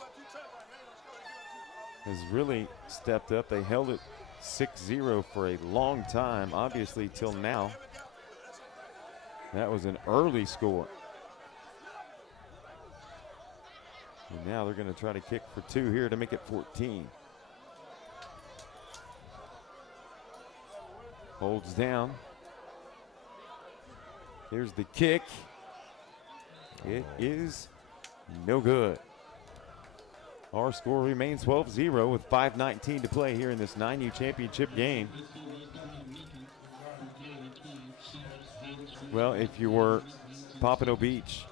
has really stepped up. They held it 6-0 for a long time, obviously till now. That was an early score. And now they're going to try to kick for 2 here to make it 14. Holds down. Here's the kick. It is no good. Our score remains 12-0 with 5:19 to play here in this 9U championship game. Well, if you were Pampano Beach,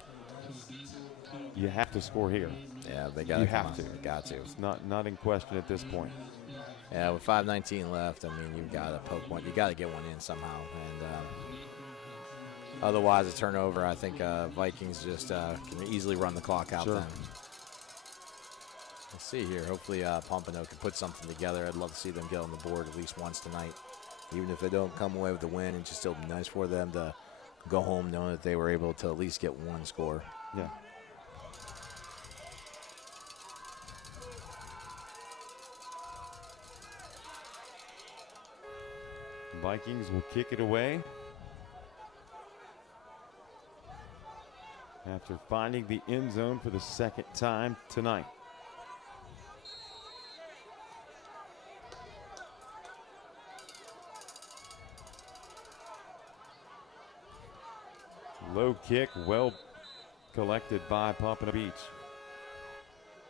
you have to score here. Yeah, they got. You have to. They got to. It's not in question at this point. Yeah, with 5:19 left, I mean, you've got to poke one. You got to get one in somehow, and otherwise a turnover. I think Vikings just can easily run the clock out. Sure. Then. Let's see here. Hopefully, Pampano can put something together. I'd love to see them get on the board at least once tonight, even if they don't come away with the win. It's just still nice for them to go home knowing that they were able to at least get one score. Yeah. Vikings will kick it away after finding the end zone for the second time tonight. Low kick, well collected by Pampano Beach.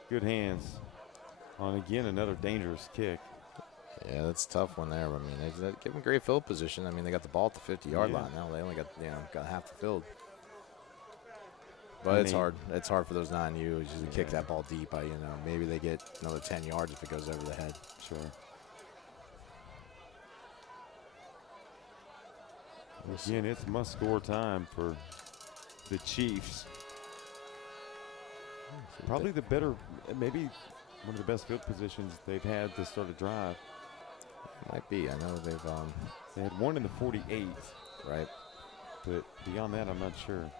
Good hands on, again, another dangerous kick. Yeah, that's a tough one there. I mean, they give them great field position. I mean, they got the ball at the 50-yard line now. They only got half the field. But it's hard. It's hard for those 9U to kick that ball deep. Maybe they get another 10 yards if it goes over the head. Sure. Again, it's must-score time for the Chiefs. Probably the better, maybe one of the best field positions they've had to start a drive. Might be. I know they had one in the 48. Right. But beyond that, I'm not sure.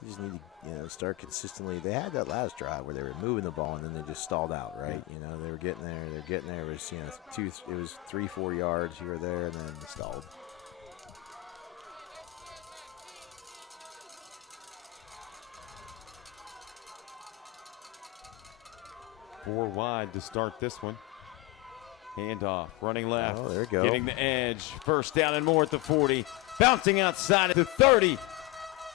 You just need to, start consistently. They had that last drive where they were moving the ball and then they just stalled out, right? Yeah. They were getting there. They're getting there. It was, it was 3-4 yards here or there, and then they stalled. Four wide to start this one. Handoff, running left. Oh, there you go. Getting the edge. First down and more at the 40. Bouncing outside at the 30.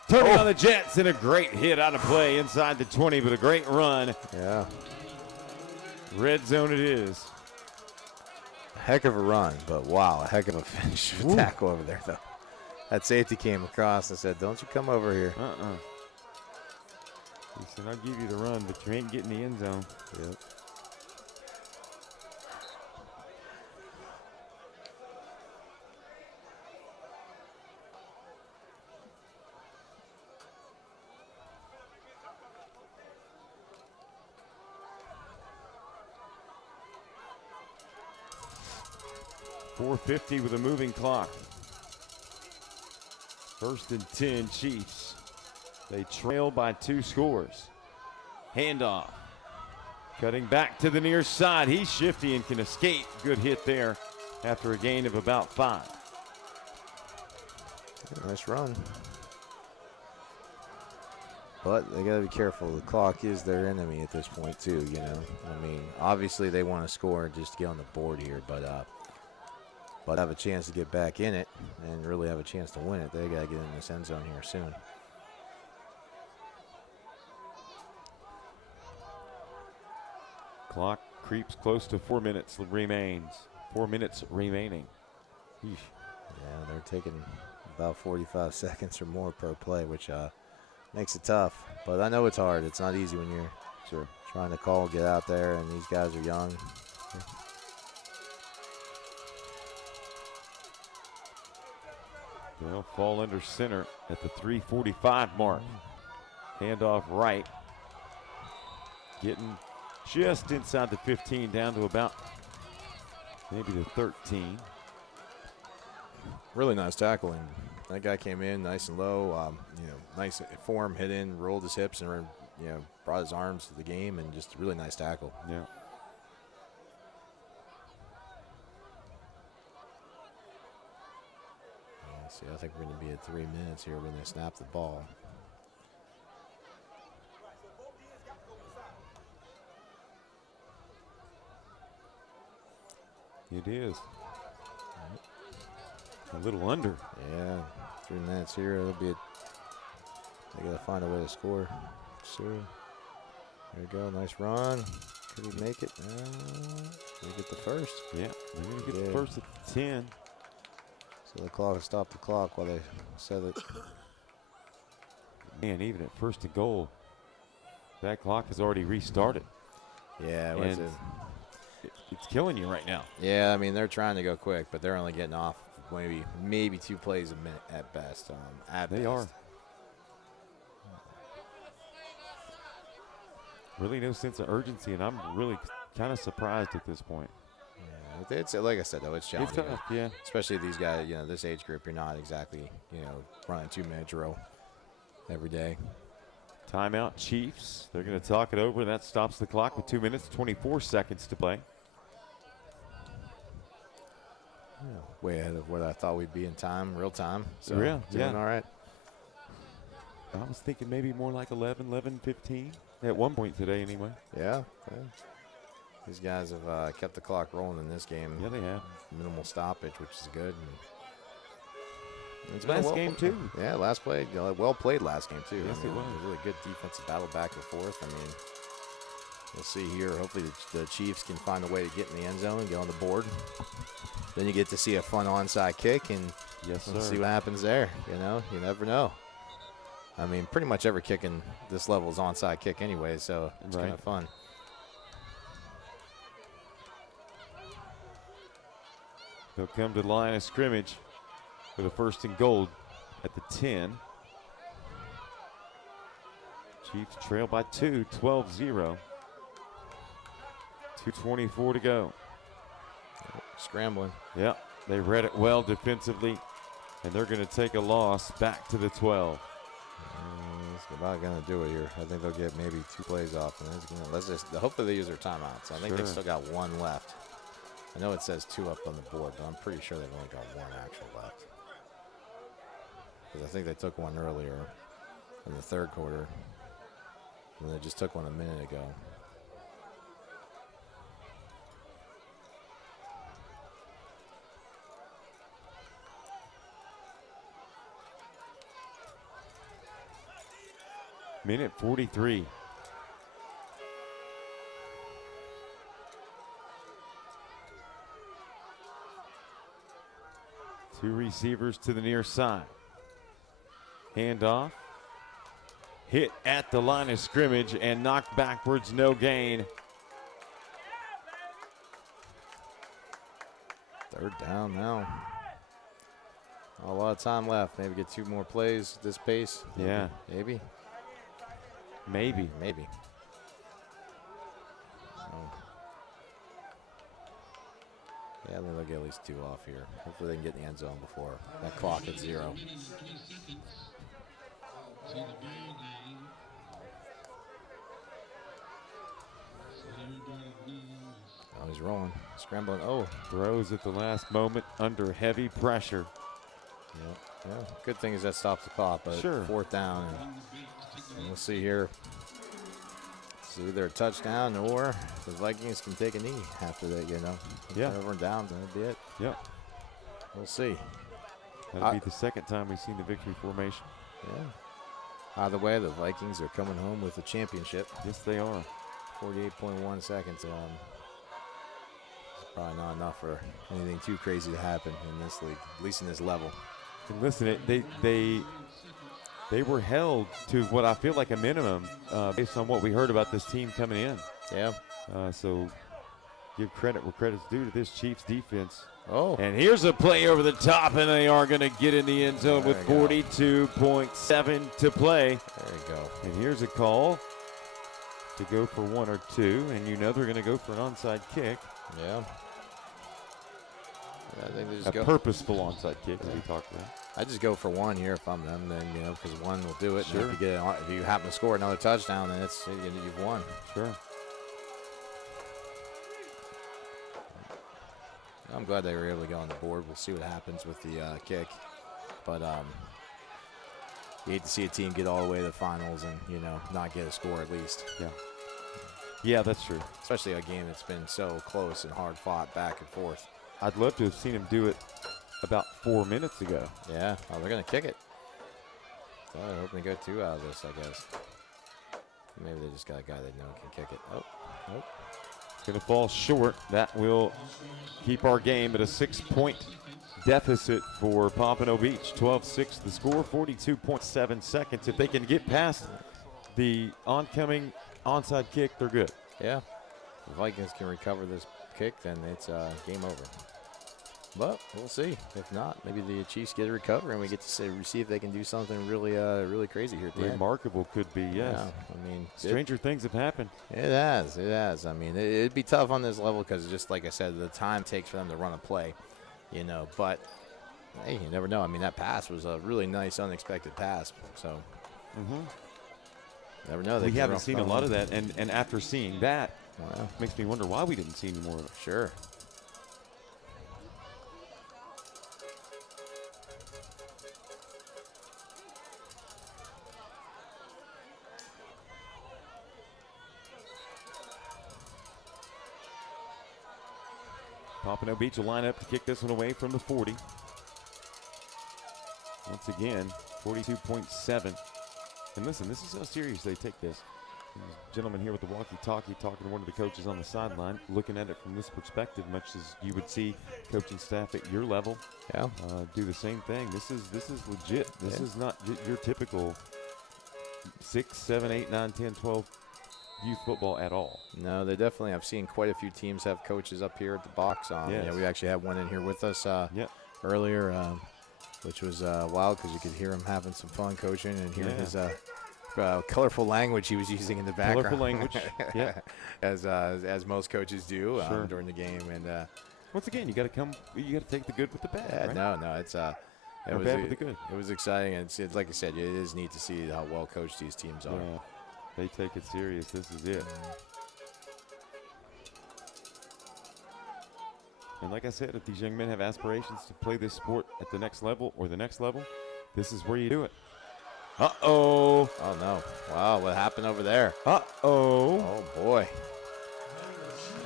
Turning on the Jets, and a great hit out of play inside the 20, but a great run. Yeah. Red zone it is. Heck of a run, but wow, a heck of a finish tackle over there, though. That safety came across and said, don't you come over here. He said, I'll give you the run, but you ain't getting the end zone. Yep. .450 with a moving clock. First and 10, Chiefs. They trail by 2 scores. Handoff. Cutting back to the near side. He's shifty and can escape. Good hit there after a gain of about 5. Nice run. But they got to be careful. The clock is their enemy at this point, too, I mean, obviously they want to score just to get on the board here, but have a chance to get back in it and really have a chance to win it. They got to get in this end zone here soon. Clock creeps close to 4 minutes remains. 4 minutes remaining. Eesh. Yeah, they're taking about 45 seconds or more per play, which makes it tough. But I know it's hard. It's not easy when you're Sure. trying to call, get out there, and these guys are young. They'll fall under center at the 3:45 mark. Handoff right. Getting just inside the 15, down to about maybe the 13. Really nice tackling. That guy came in nice and low, nice form, hit in, rolled his hips, and brought his arms to the game, and just a really nice tackle. Yeah. See, I think we're going to be at 3 minutes here when they snap the ball. It is. A little under. Yeah, 3 minutes here. It'll be. They got to find a way to score. So, there you go. Nice run. Could he make it? They get the first. Yeah, they're going to get the first at 10. So the clock stopped the clock while they said it. Man, even at first and goal, that clock has already restarted. Yeah, and it's killing you right now. Yeah, I mean, they're trying to go quick, but they're only getting off maybe 2 plays a minute at best. They are. Really no sense of urgency, and I'm really kind of surprised at this point. Yeah, it's like I said, though, it's challenging. It's tough, yeah. Especially these guys, this age group, you're not exactly, running 2-minute drill every day. Timeout, Chiefs. They're going to talk it over. That stops the clock with 2 minutes, 24 seconds to play. Yeah, way ahead of what I thought we'd be in time, real time. So yeah, doing all right. I was thinking maybe more like 11:15 at one point today anyway. Yeah. These guys have kept the clock rolling in this game. Yeah, they have. Minimal stoppage, which is good. And it's last game, too. Yeah, last play. Well played last game, too. Yes, it was. A really good defensive battle back and forth. I mean, we'll see here. Hopefully the Chiefs can find a way to get in the end zone and get on the board. Then you get to see a fun onside kick, and yes, sir. see what happens there. You never know. I mean, pretty much every kick in this level is onside kick anyway, so it's kind of fun. They'll come to the line of scrimmage with a first and goal at the 10. Chiefs trail by 2, 12-0. 2:24 to go. Scrambling. Yeah, they read it well defensively, and they're going to take a loss back to the 12. It's about going to do it here. I think they'll get maybe 2 plays off. And hopefully they use their timeouts. I think they still got 1 left. I know it says 2 up on the board, but I'm pretty sure they've only got 1 actual left. Because I think they took 1 earlier in the 3rd quarter. And they just took 1 a minute ago. Minute 43. Two receivers to the near side. Handoff. Hit at the line of scrimmage and knocked backwards, no gain. 3rd down now. Not a lot of time left. Maybe get 2 more plays at this pace. Yeah. Maybe. Maybe. Yeah, they'll get at least 2 off here. Hopefully they can get in the end zone before that clock at 0. Oh, he's rolling. Scrambling. Oh. Throws at the last moment under heavy pressure. Yeah. Good thing is that stops the clock, but 4th down. And we'll see here. It's either a touchdown or the Vikings can take a knee after that, Yeah. Over and down, that'll be it. Yep. We'll see. That'll be the 2nd time we've seen the victory formation. Yeah. Either way, the Vikings are coming home with the championship. Yes, they are. 48.1 seconds. It's probably not enough for anything too crazy to happen in this league, at least in this level. And listen, they were held to what I feel like a minimum based on what we heard about this team coming in. Yeah. So give credit where credit's due to this Chiefs defense. Oh. And here's a play over the top, and they are going to get in the end zone with 42.7 to play. There you go. And here's a call to go for 1 or 2, and you know they're going to go for an onside kick. Yeah. I think they just A go. purposeful onside kick, as we talked about. I just go for 1 here if I'm them, then because 1 will do it. Sure. And if you happen to score another touchdown, then you've won. Sure. I'm glad they were able to get on the board. We'll see what happens with the kick, but you hate to see a team get all the way to the finals and not get a score at least. Yeah. Yeah, that's true. Especially a game that's been so close and hard fought back and forth. I'd love to have seen him do it about 4 minutes ago. Yeah. Oh, they're gonna kick it. So I hope they go 2 out of this, I guess. Maybe they just got a guy they know can kick it. Oh, nope. Going to fall short. That will keep our game at a 6-point deficit for Pompano Beach. 12-6 the score, 42.7 seconds. If they can get past the oncoming onside kick, they're good. Yeah. If the Vikings can recover this kick, then it's game over. But we'll see. If not, maybe the Chiefs get a recovery and we get to see if they can do something really, really crazy here at the end. Remarkable could be, yes. Yeah, I mean, stranger things have happened. It has. It has. I mean, it'd be tough on this level because just like I said, the time takes for them to run a play, But hey, you never know. I mean, that pass was a really nice, unexpected pass. So never know. We haven't seen a lot of that, and after seeing that, makes me wonder why we didn't see any more of it. Sure. Pompano Beach will line up to kick this one away from the 40. Once again, 42.7. And listen, this is how serious they take this. There's a gentleman here with the walkie-talkie talking to one of the coaches on the sideline, looking at it from this perspective, much as you would see coaching staff at your level do the same thing. This is legit. This is not your typical 6, 7, 8, 9, 10, 12 youth football at all. No, they definitely. I've seen quite a few teams have coaches up here at the box. Yes. We actually had one in here with us earlier, which was wild because you could hear him having some fun coaching and hearing his colorful language he was using in the background. Colorful language, yeah, as most coaches do during the game. And once again, you got to take the good with the bad. Right? No, it's bad with the good. It was exciting, and it's like I said, it is neat to see how well coached these teams are. Yeah. They take it serious. This is it. And like I said, if these young men have aspirations to play this sport at the next level or the next level, this is where you do it. Uh-oh. Oh, no. Wow, what happened over there? Uh-oh. Oh, boy.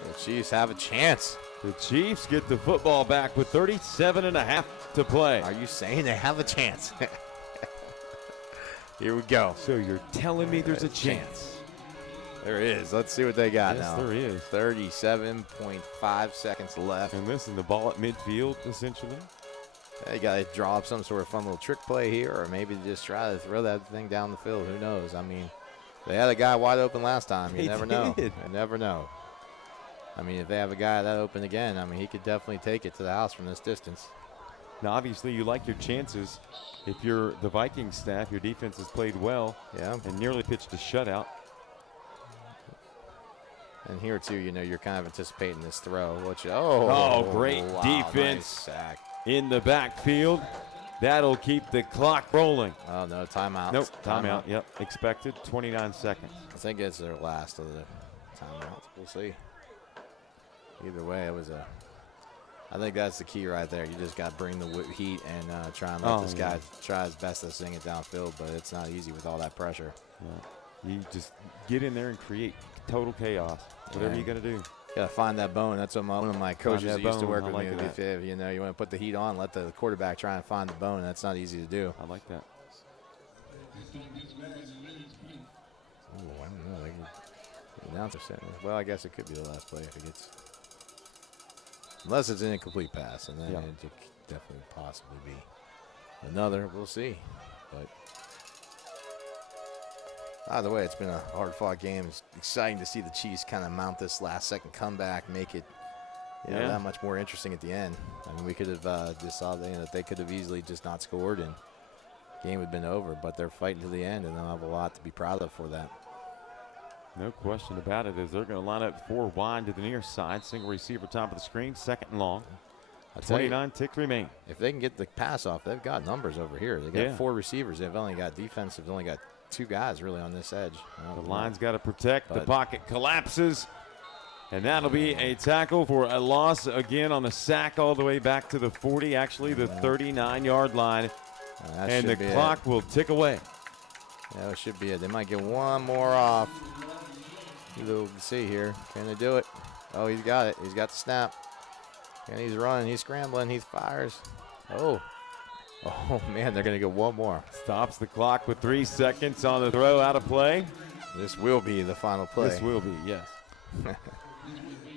The Chiefs have a chance. The Chiefs get the football back with 37.5 to play. Are you saying they have a chance? Here we go. So you're telling me there's a chance? There is. Let's see what they got now. Yes, there is. 37.5 seconds left. And listen, the ball at midfield, essentially. They got to draw up some sort of fun little trick play here, or maybe just try to throw that thing down the field. Who knows? I mean, they had a guy wide open last time. You never know. You never know. I mean, if they have a guy that open again, I mean, he could definitely take it to the house from this distance. Now, obviously, you like your chances. If you're the Vikings staff, your defense has played well and nearly pitched a shutout. And here, too, you're kind of anticipating this throw. Great defense in the backfield. That'll keep the clock rolling. Oh, no, timeout. Nope, timeout. Yep, expected 29 seconds. I think it's their last of the timeouts. We'll see. Either way, I think that's the key right there. You just got to bring the heat and try and let this guy try his best to sing it downfield, but it's not easy with all that pressure. Yeah. You just get in there and create total chaos, whatever you got to do. You got to find that bone. That's what one of my coaches that used to work with me. If you want to put the heat on, let the quarterback try and find the bone. That's not easy to do. I like that. Oh, I don't know. The announcer said, well, I guess it could be the last play if it gets. Unless it's an incomplete pass, and then it could definitely possibly be another. We'll see. But Either way, it's been a hard-fought game. It's exciting to see the Chiefs kind of mount this last-second comeback, make it that much more interesting at the end. I mean, we could have just saw that they could have easily just not scored and the game would have been over, but they're fighting to the end, and they'll have a lot to be proud of for that. No question about it, as they're going to line up 4 wide to the near side. Single receiver top of the screen, 2nd and long. 29 ticks remain. If they can get the pass off, they've got numbers over here. They got 4 receivers. They've only got defense. They've only got 2 guys really on this edge. The line's got to protect. The pocket collapses. And that'll be a tackle for a loss again on the sack all the way back to the 40, actually the 39-yard line. And the clock will tick away. Yeah, that should be it. They might get one more off. We'll see here. Can they do it? Oh, he's got it. He's got the snap. And he's running. He's scrambling. He fires. Oh, man, they're going to get one more. Stops the clock with 3 seconds on the throw, out of play. This will be the final play. This will be, yes.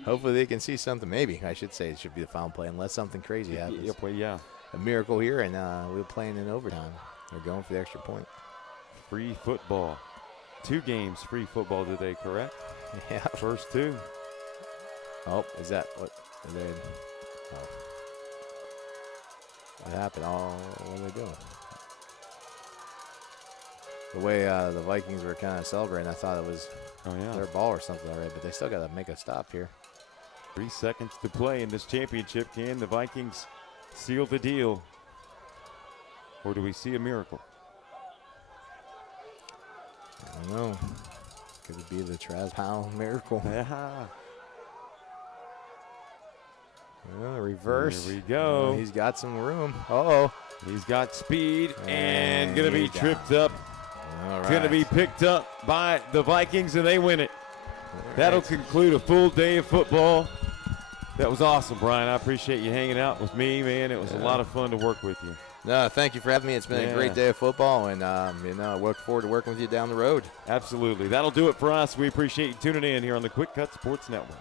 Hopefully they can see something. Maybe, I should say it should be the final play unless something crazy happens. Yep, well, yeah. A miracle here, and we're playing in overtime. They're going for the extra point. Free football. 2 games free football today, correct? Yeah. First 2. Oh, is that what they did? Oh. What happened? What are they doing? The way the Vikings were kind of celebrating, I thought it was their ball or something already, but they still got to make a stop here. 3 seconds to play in this championship. Can the Vikings seal the deal? Or do we see a miracle? I don't know. Could it be the Pampano miracle? Yeah. Well, reverse. Here we go. He's got some room. Uh-oh. He's got speed and going to be tripped up. All right. Going to be picked up by the Vikings, and they win it. That'll conclude a full day of football. That was awesome, Brian. I appreciate you hanging out with me, man. It was a lot of fun to work with you. No, thank you for having me. It's been a great day of football, and I look forward to working with you down the road. Absolutely. That'll do it for us. We appreciate you tuning in here on the Quick Cut Sports Network.